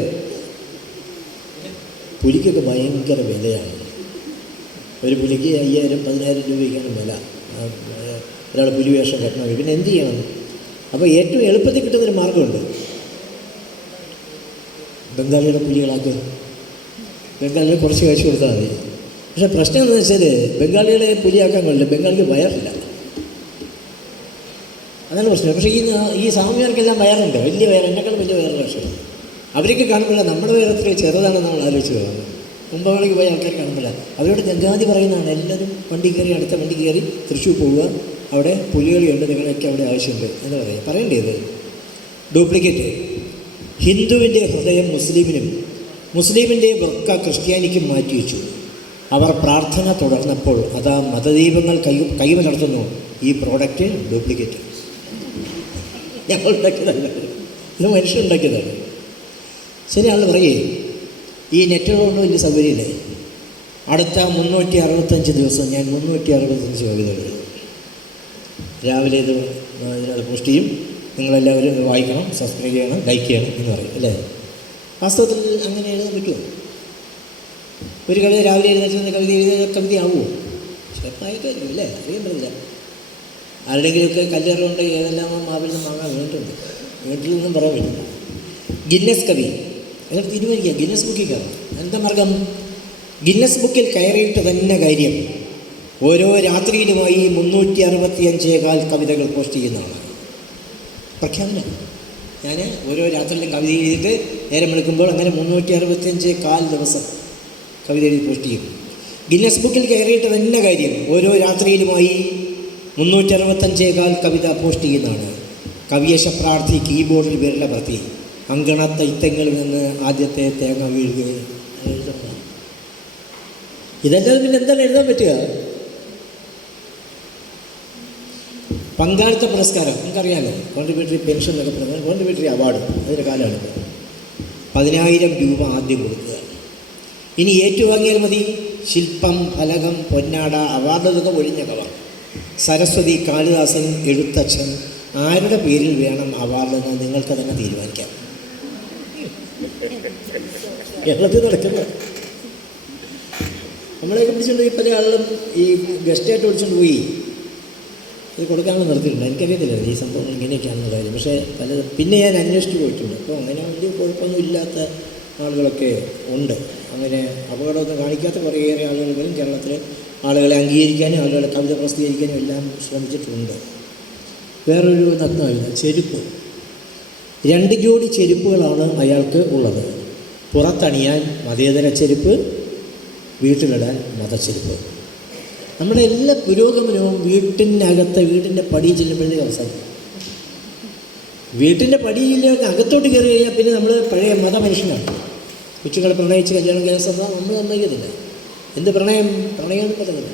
പുലിക്കൊക്കെ ഭയങ്കര വിലയാണ്. ഒരു പുലിക്ക് 5000-10,000 രൂപയ്ക്കാണ് വില. ഒരാൾ പുലി വേഷം കെട്ടണമെങ്കിൽ പിന്നെ എന്ത് ചെയ്യണം? അപ്പോൾ ഏറ്റവും എളുപ്പത്തിൽ കിട്ടുന്നൊരു മാർഗ്ഗമുണ്ട്. ബംഗാളിയുടെ പുലികളാക്കുക, ബംഗാളിൽ കുറച്ച് കാശ് കൊടുത്താൽ മതി. പക്ഷേ പ്രശ്നം എന്താണെന്ന് വെച്ചാൽ ബംഗാളികളെ പുലിയാക്കാൻ കഴിയില്ല, ബംഗാളിക്ക് വയറില്ല. അതാണ് പ്രശ്നം. പക്ഷേ ഈ സാമൂഹ്യർക്കെല്ലാം വയറുണ്ട്, വലിയ വയർ, എന്നെക്കാളും വലിയ വയറുള്ള. പക്ഷേ അവർക്ക് കാണുമ്പോഴ നമ്മുടെ വയർ എത്ര ചെറുതാണെന്ന് നമ്മൾ ആലോചിച്ച് പോകുന്നത്. കുംഭമേളയ്ക്ക് പോയ ആൾക്കാർ കാണുന്നില്ല. അവരോട് ഗംഗാധി പറയുന്നതാണ്, എല്ലാവരും വണ്ടി കയറി, അടുത്ത വണ്ടി കയറി തൃശ്ശൂർ പോവുക, അവിടെ പുലികളിയുണ്ട്, നിങ്ങളൊക്കെ അവിടെ ആവശ്യമുണ്ട് എന്ന് പറയേണ്ടത്. ഡ്യൂപ്ലിക്കേറ്റ്. ഹിന്ദുവിൻ്റെ ഹൃദയം മുസ്ലിമിനും, മുസ്ലിമിൻ്റെ വൃക്ക ക്രിസ്ത്യാനിക്കും മാറ്റിവെച്ചു. അവർ പ്രാർത്ഥന തുടർന്നപ്പോൾ അതാ മതദീപങ്ങൾ കൈമലർത്തുന്നു. ഈ പ്രോഡക്റ്റ് ഡ്യൂപ്ലിക്കേറ്റ്. ഞങ്ങൾ ഉണ്ടാക്കിയതല്ല, ഇത് മനുഷ്യരുണ്ടാക്കിയതാണ്. ശരി, ആൾ പറയേ, ഈ നെറ്റുകളൊന്നും വലിയ സൗകര്യമില്ലേ? അടുത്ത 365 ദിവസം ഞാൻ 365 കവിതകൾ രാവിലെ ഇതിനകത്ത് പോസ്റ്റ് ചെയ്യും. നിങ്ങളെല്ലാവരും വായിക്കണം, സബ്സ്ക്രൈബ് ചെയ്യണം, ലൈക്ക് ചെയ്യണം എന്ന് പറയും അല്ലേ? വാസ്തവത്തിൽ അങ്ങനെ എഴുതാൻ പറ്റുമോ? ഒരു കവിത രാവിലെ എഴുന്നേറ്റ് കവിതയാവുമോ? ചിലപ്പായിട്ടായിരിക്കും അല്ലേ? അറിയാൻ പറ്റില്ല. ആരുടെങ്കിലുമൊക്കെ കല്ലേറുകൊണ്ട് ഏതെല്ലാം മാവിൽ നിന്ന് വാങ്ങാൻ വേണ്ടിയിട്ടുണ്ട്, വീട്ടിൽ നിന്നും പറയാൻ പറ്റില്ല. ഗിന്നസ് കവി, എന്നിട്ട് തീരുമാനിക്കുക ഗിന്നസ് ബുക്കിൽ കയറാം. എന്താ മാർഗം? ഗിന്നസ് ബുക്കിൽ കയറിയിട്ട് തന്നെ കാര്യം. ഓരോ രാത്രിയിലുമായി 365 കവിതകൾ പോസ്റ്റ് ചെയ്യുന്നതാണ് പ്രഖ്യാപനം. ഞാൻ ഓരോ രാത്രിയിലും കവിത എഴുതിയിട്ട് നേരം എടുക്കുമ്പോൾ അങ്ങനെ 365 ദിവസം കവിത എഴുതി പോസ്റ്റ് ചെയ്യും. ഗിന്നസ് ബുക്കിൽ കയറിയിട്ട് തന്നെ കാര്യം. ഓരോ രാത്രിയിലുമായി 365 കവിത പോസ്റ്റ് ചെയ്യുന്നതാണ്. കവിയശപ്രാർത്ഥി കീബോർഡിൽ വിരല പ്രതി, അങ്കണ തൈത്തങ്ങളിൽ നിന്ന് ആദ്യത്തെ തേങ്ങ വീഴുകയും എഴുതണം. ഇതെല്ലാം പിന്നെ എന്താണ് എഴുതാൻ പറ്റുക? പങ്കാളിത്ത പുരസ്കാരം നമുക്കറിയാമല്ലോ, കോൺട്രിബ്യൂട്ടറി പെൻഷൻ എന്നൊക്കെ പറഞ്ഞാൽ കോൺട്രിബ്യൂട്ടറി അവാർഡ്, അതിൻ്റെ കാലമാണ്. 10,000 രൂപ ആദ്യം കൊടുക്കുക. ഇനി ഏറ്റുവാങ്ങിയാൽ മതി. ശില്പം, ഫലകം, പൊന്നാട, അവാർഡൊക്കെ ഒഴിഞ്ഞ കവർ. സരസ്വതി, കാളിദാസൻ, എഴുത്തച്ഛൻ, ആരുടെ പേരിൽ വേണം അവാർഡെന്ന് നിങ്ങൾക്ക് തന്നെ തീരുമാനിക്കാം. കേരളത്തിൽ നടക്കുന്നത് നമ്മളെയൊക്കെ പിടിച്ചുകൊണ്ട് പോയി പല ആളുകളും ഈ ഗസ്റ്റായിട്ട് വിളിച്ചുകൊണ്ട് പോയി ഇത് കൊടുക്കാനുള്ള നിർത്തിയിട്ടുണ്ട്. എനിക്കറിയത്തില്ല ഈ സംഭവം ഇങ്ങനെയൊക്കെയാണെന്ന് കാര്യം. പക്ഷേ പിന്നെ ഞാൻ അന്വേഷിച്ച് പോയിട്ടുണ്ട്. അപ്പോൾ അങ്ങനെ വലിയ കുഴപ്പമൊന്നും ഇല്ലാത്ത ആളുകളൊക്കെ ഉണ്ട്. അങ്ങനെ അപകടമൊന്നും കാണിക്കാത്ത കുറേയേറെ ആളുകൾ പോലും കേരളത്തിൽ ആളുകളെ അംഗീകരിക്കാനും ആളുകളെ കവിത പ്രസിദ്ധീകരിക്കാനും എല്ലാം ശ്രമിച്ചിട്ടുണ്ട്. വേറൊരു നഗ്നമായിരുന്നു ചെരുപ്പ്. 2 ജോഡി ചെരുപ്പുകളാണ് അയാൾക്ക് ഉള്ളത്. പുറത്തണിയാൻ മതേതര ചെരുപ്പ്, വീട്ടിലിടാൻ മതച്ചെരുപ്പ്. നമ്മുടെ എല്ലാ പുരോഗമനവും വീട്ടിൻ്റെ പടി ചെല്ലുമ്പോഴത്തേക്ക് അവസാനിക്കും. വീട്ടിൻ്റെ പടിയിലേക്ക് അകത്തോട്ട് കയറി കഴിഞ്ഞാൽ പിന്നെ നമ്മൾ പഴയ മതമനുഷ്യനാണ്. കൊച്ചുങ്ങളെ പ്രണയിച്ച് കല്യാണം കേസെന്നാൽ നമ്മൾ സമ്മതിക്കത്തില്ല. എന്ത് പ്രണയം എന്ന് പറയുന്നില്ല.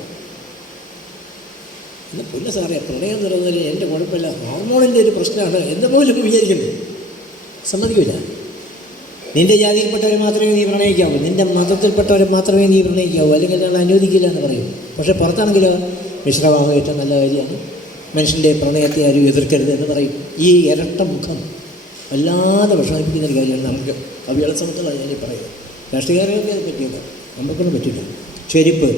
ഇത് പുല്ല സാറേ പ്രണയം തുറന്നതിൽ എൻ്റെ കുഴപ്പമില്ല, ഹോർമോണിൻ്റെ ഒരു പ്രശ്നമാണ് എന്ന് പോലും വിചാരിക്കുന്നു. സമ്മതിക്കില്ല. നിൻ്റെ ജാതിയിൽപ്പെട്ടവരെ മാത്രമേ നീ പ്രണയിക്കാവൂ, നിൻ്റെ മതത്തിൽപ്പെട്ടവരെ മാത്രമേ നീ പ്രണയിക്കാവൂ, അല്ലെങ്കിൽ ഞങ്ങൾ അനുവദിക്കില്ല എന്ന് പറയും. പക്ഷേ പുറത്താണെങ്കിലോ മിശ്രഭാവം ഏറ്റവും നല്ല കാര്യമാണ്, മനുഷ്യൻ്റെ പ്രണയത്തെ ആരും എതിർക്കരുത് എന്ന് പറയും. ഈ ഇരട്ട മുഖം വല്ലാതെ വിഷമിപ്പിക്കുന്ന ഒരു കാര്യമാണ് നമുക്ക് കവികളെ സംബന്ധിച്ചുള്ള ഞാനീ പറയുന്നത്. രാഷ്ട്രീയക്കാർക്ക് അത് പറ്റിയില്ല, നമുക്കൊന്നും പറ്റില്ല. ചെരുപ്പ്,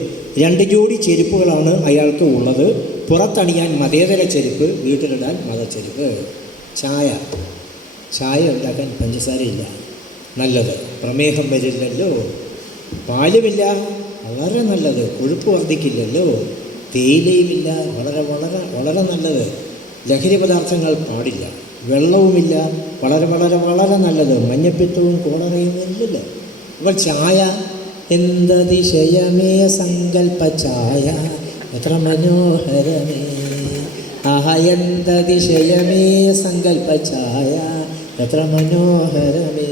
2 ജോഡി ചെരുപ്പുകളാണ് അയാൾക്ക് ഉള്ളത്. പുറത്തണിയാൻ മതേതര ചെരുപ്പ്, വീട്ടിലിടാൻ മതച്ചെരുപ്പ്. ചായ ഉണ്ടാക്കാൻ പഞ്ചസാരയില്ല, നല്ലത്. പ്രമേഹം വരില്ലല്ലോ. പാലുമില്ല, വളരെ നല്ലത്. കൊഴുപ്പ് വർദ്ധിക്കില്ലല്ലോ. തേയിലയുമില്ല, വളരെ വളരെ വളരെ നല്ലത്. ലഹരി പദാർത്ഥങ്ങൾ പാടില്ല. വെള്ളവുമില്ല, വളരെ വളരെ വളരെ നല്ലത്. മഞ്ഞപ്പിത്തവും കോളറയും ഇല്ലല്ലോ. അപ്പോൾ ചായ, എന്തതിശയമേ സങ്കൽപ്പ ചായ, എത്ര മനോഹരമേ, ആഹ എന്തതിശയമേ സങ്കൽപ്പ ചായ, എത്ര മനോഹരമേ.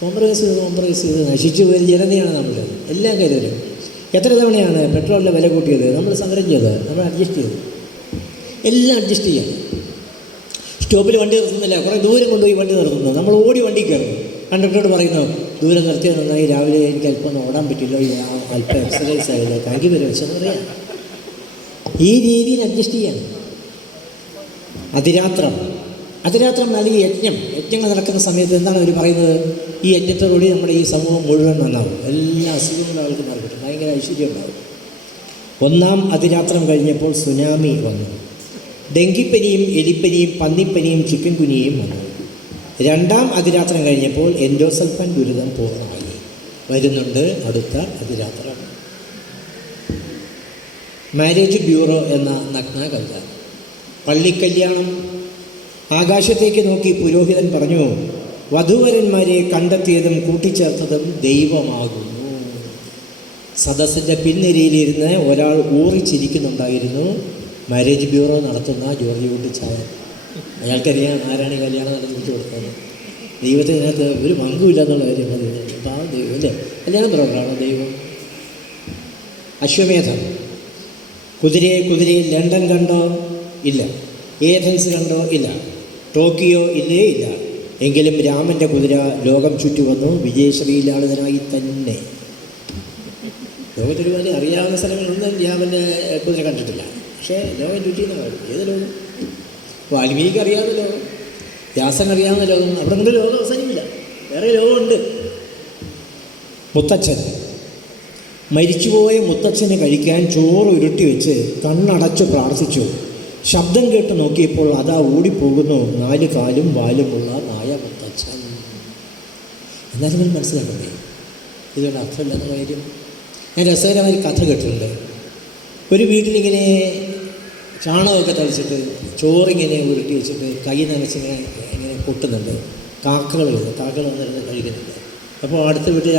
കോംപ്രമൈസ് ചെയ്ത് നശിച്ചു പോയ ജനതയാണ് നമ്മൾ. എല്ലാ കാര്യത്തിലും എത്ര തവണയാണ് പെട്രോളിൻ്റെ വില കൂട്ടിയത്? നമ്മൾ സമരം ചെയ്തത്, നമ്മൾ അഡ്ജസ്റ്റ് ചെയ്തു, എല്ലാം അഡ്ജസ്റ്റ് ചെയ്യാം. സ്റ്റോപ്പിൽ വണ്ടി നിർത്തുന്നില്ല, കുറേ ദൂരം കൊണ്ടുപോയി വണ്ടി നിർത്തുന്നു, നമ്മൾ ഓടി വണ്ടി കയറുന്നു. കണ്ടക്ടറോട് പറയുന്നു, ദൂരം നിർത്തിയാൽ നന്നായി, രാവിലെ എനിക്ക് അല്പം ഓടാൻ പറ്റില്ല, അല്പം എക്സസൈസ് ആയില്ല, താങ്കി വരും വെച്ചെന്ന് പറയാം. ഈ രീതിയിൽ അഡ്ജസ്റ്റ് ചെയ്യാണ്. അതിരാത്രം അല്ലെങ്കിൽ യജ്ഞങ്ങൾ നടക്കുന്ന സമയത്ത് എന്താണ് അവർ പറയുന്നത്? ഈ യജ്ഞത്തോടുകൂടി നമ്മുടെ ഈ സമൂഹം മുഴുവൻ നന്നാവും, എല്ലാ അസുഖങ്ങളും ആൾക്ക് മാറിക്കിട്ടും, ഭയങ്കര ഐശ്വര്യം ഉണ്ടാവും. 1-ാം അതിരാത്രം കഴിഞ്ഞപ്പോൾ സുനാമി വന്നു. ഡെങ്കിപ്പനിയും എലിപ്പനിയും പന്നിപ്പനിയും ചിക്കൻ കുനിയും വന്നു. 2-ാം അതിരാത്രം കഴിഞ്ഞപ്പോൾ എൻഡോസൾഫാൻ ദുരിതം പൂർണ്ണമായി. വരുന്നുണ്ട് അടുത്ത അതിരാത്രം. മാരേജ് ബ്യൂറോ എന്ന നഗ്ന കവിത. പള്ളിക്കല്യാണം. ആകാശത്തേക്ക് നോക്കി പുരോഹിതൻ പറഞ്ഞു, വധൂവരന്മാരെ കണ്ടെത്തിയതും കൂട്ടിച്ചേർത്തതും ദൈവമാകുന്നു. സദസ്സിൻ്റെ പിൻനിരയിലിരുന്ന് ഒരാൾ ഊറിച്ചിരിക്കുന്നുണ്ടായിരുന്നു. മാരേജ് ബ്യൂറോ നടത്തുന്ന ജോർജ് കുട്ടിച്ചായൻ. അയാൾക്കറിയാം ആരാണ് ഈ കല്യാണം നടത്തിച്ചു കൊടുക്കുന്നത്. ദൈവത്തിനകത്ത് ഒരു പങ്കുമില്ല എന്നുള്ള കാര്യം പറയുന്നത്. അപ്പോൾ ആ ദൈവം അല്ലേ കല്യാണം പ്രോഗ്രാമാണ് ദൈവം. അശ്വമേധം. കുതിരയെ ലണ്ടൻ കണ്ടോ? ഇല്ല. ഏഥൻസ് കണ്ടോ? ഇല്ല. ടോക്കിയോ ഇല്ലേ? ഇല്ല. എങ്കിലും രാമൻ്റെ കുതിര ലോകം ചുറ്റി വന്നു, വിജയശ്രീലാളിതനായി തന്നെ. ലോകത്തിൽ ഒരുപാട് അറിയാവുന്ന സ്ഥലങ്ങളൊന്നും രാമൻ്റെ കുതിര കണ്ടിട്ടില്ല, പക്ഷേ ലോകം ചുറ്റിയെന്ന് പറയും. ഏത് ലോകം? വാൽമീകിക്ക് അറിയാവുന്ന ലോകം, വ്യാസൻ അറിയാവുന്ന ലോകം, അവിടെ കൊണ്ട് ലോകം അവസാനിക്കില്ല, വേറെ ലോകമുണ്ട്. മുത്തച്ഛൻ. മരിച്ചുപോയ മുത്തച്ഛന് കഴിക്കാൻ ചോറ് ഉരുട്ടി വെച്ച് കണ്ണടച്ചു പ്രാർത്ഥിച്ചു. ശബ്ദം കേട്ട് നോക്കിയപ്പോൾ അതാ ഓടിപ്പോകുന്നു 4 കാലും വാലുമുള്ള നായ മുത്തച്ഛൻ. എന്നാലും നിങ്ങൾ മനസ്സിലാക്കണ്ടേ ഇതുകൊണ്ട് അർത്ഥമില്ലെന്ന കാര്യം? ഞാൻ രസകരമായ ഒരു കഥ കേട്ടിട്ടുണ്ട്. ഒരു വീട്ടിലിങ്ങനെ ചാണകമൊക്കെ തളിച്ചിട്ട് ചോറിങ്ങനെ ഉരുട്ടി വെച്ചിട്ട് കൈ നനച്ചിങ്ങനെ കൊട്ടുന്നുണ്ട്. കാക്കകൾ വന്നിരുന്ന് കഴിക്കുന്നുണ്ട്. അപ്പോൾ അടുത്ത വീട്ടിൽ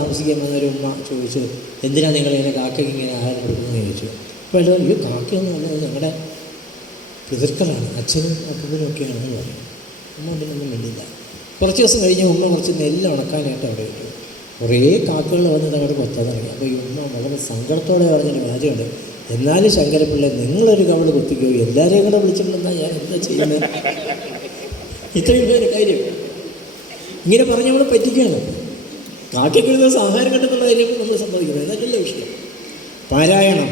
താമസിക്കാൻ വന്നൊരു ഉമ്മ ചോദിച്ചു, എന്തിനാണ് നിങ്ങളിങ്ങനെ കാക്കയ്ക്ക് ഇങ്ങനെ ആഹാരം കൊടുക്കുന്നതെന്ന് ചോദിച്ചു. അപ്പോൾ എല്ലാവരും ഈ കാക്കയൊന്നും അല്ല, ഞങ്ങളുടെ പിതൃക്കളാണ്, അച്ഛനും അപ്പനും ഒക്കെയാണെന്ന് പറഞ്ഞു. ഉമ്മ അതിനൊന്നും വേണ്ടിയില്ല. കുറച്ച് ദിവസം കഴിഞ്ഞ് ഉമ്മ കുറച്ച് നെല്ല് ഉണക്കാനായിട്ട് അവിടെ ഇട്ടു. കുറേ കാക്കകൾ വന്നത് അവിടെ കൊത്താൻ തുടങ്ങി. അപ്പോൾ ഈ ഉമ്മ വളരെ സങ്കടത്തോടെ പറഞ്ഞൊരു കാര്യമുണ്ട്, എന്നാലും ശങ്കരപ്പിള്ള നിങ്ങളൊരു കവള് കുത്തിക്കോ, എല്ലാവരെയും കൂടെ വിളിച്ചിട്ടുണ്ടെന്നാൽ ഞാൻ എന്താ ചെയ്യുന്നത്? ഇത്രയും പേര് കാര്യം ഇങ്ങനെ പറഞ്ഞ് നമ്മൾ പറ്റിക്കുകയാണ്. കാക്കയ്ക്ക് ഒരു ദിവസം ആഹാരം കിട്ടുന്നുള്ള കാര്യം നമ്മൾ സമ്മതിക്കുന്നത്, എന്നല്ല വിഷയം. പാരായണം.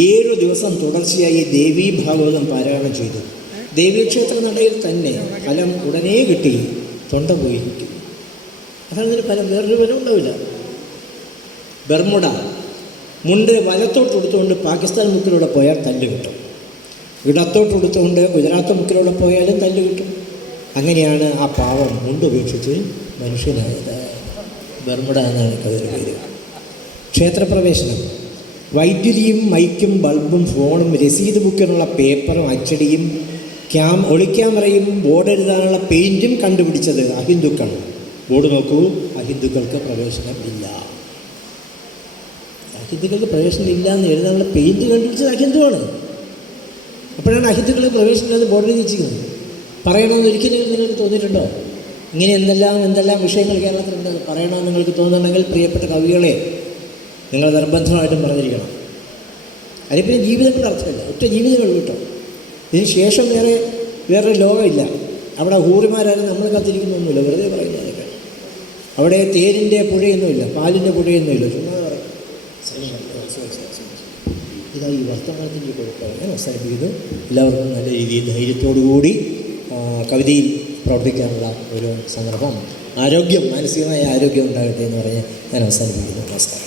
7 ദിവസം തുടർച്ചയായി ദേവീ ഭാഗവതം പാരായണം ചെയ്തു. ദേവീക്ഷേത്ര നടയിൽ തന്നെ ഫലം ഉടനെ കിട്ടി. തൊണ്ട പോയിരിക്കും. അതാണ് ഫലം, വേറൊരു ഫലം ഉണ്ടാവില്ല. ബർമുഡ. മുണ്ട് വലത്തോട്ട് എടുത്തുകൊണ്ട് പാകിസ്ഥാൻ മുക്കിലൂടെ പോയാൽ തല്ല് കിട്ടും, ഇടത്തോട്ട് എടുത്തുകൊണ്ട് ഗുജറാത്ത് മുക്കിലൂടെ പോയാലും തല്ല് കിട്ടും. അങ്ങനെയാണ് ആ പാവം മുണ്ട് ഉപേക്ഷിച്ച് മനുഷ്യനായത്. ബർമുഡ എന്നാണ് കഥയുടെ പേര്. ക്ഷേത്രപ്രവേശനം. വൈദ്യുതിയും മൈക്കും ബൾബും ഫോണും രസീത് ബുക്കിനുള്ള പേപ്പറും അച്ചടിയും ഒളിക്യാമറയും ബോർഡെഴുതാനുള്ള പെയിൻറ്റും കണ്ടുപിടിച്ചത് അഹിന്ദുക്കൾ. ബോർഡ് നോക്കൂ, അഹിന്ദുക്കൾക്ക് പ്രവേശനം ഇല്ല. അഹിന്ദുക്കൾക്ക് പ്രവേശനം ഇല്ല എന്ന് എഴുതാനുള്ള പെയിൻറ്റ് കണ്ടുപിടിച്ചത് അഹിന്ദുവാണ്. അപ്പോഴാണ് അഹിന്ദുക്കൾക്ക് പ്രവേശനം ഇല്ലാതെ ബോർഡ് എഴുതിച്ചിരിക്കുന്നത്. പറയണമെന്ന് ഒരിക്കലും നിങ്ങൾക്ക് തോന്നിയിട്ടുണ്ടോ? ഇങ്ങനെ എന്തെല്ലാം വിഷയങ്ങൾ കേരളത്തിലുണ്ട് പറയണമെന്ന് നിങ്ങൾക്ക് തോന്നുന്നുണ്ടെങ്കിൽ പ്രിയപ്പെട്ട കവികളെ നിങ്ങൾ നിർബന്ധമായിട്ടും പറഞ്ഞിരിക്കണം. അതിൽ പിന്നെ ജീവിതങ്ങളുടെ അർത്ഥമില്ല, ഒറ്റ ജീവിതങ്ങൾ കിട്ടും. ഇതിന് ശേഷം വേറെ ലോകമില്ല. അവിടെ ഹൂറിമാരാരും നമ്മൾ കാത്തിരിക്കുന്നൊന്നുമില്ല, വെറുതെ പറയുന്നതൊക്കെ. അവിടെ തേനിൻ്റെ പുഴയൊന്നുമില്ല, പാലിൻ്റെ പുഴയൊന്നുമില്ല, ചുമ്മാ പറയും. ഇതാ ഈ വർത്തമാനത്തിൻ്റെ കുഴപ്പമാണ്. ഞാൻ അവസാനിപ്പിക്കുന്നു. എല്ലാവർക്കും നല്ല രീതിയിൽ ധൈര്യത്തോടുകൂടി കവിതയിൽ പ്രവർത്തിക്കാനുള്ള ഒരു സന്ദർഭം, ആരോഗ്യം, മാനസികമായ ആരോഗ്യം ഉണ്ടാകട്ടെ എന്ന് പറഞ്ഞ് ഞാൻ അവസാനിപ്പിക്കുന്നു. നമസ്കാരം.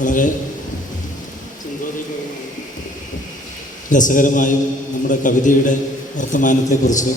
വളരെ രസകരമായും നമ്മുടെ കവിതയുടെ വർത്തമാനത്തെക്കുറിച്ച്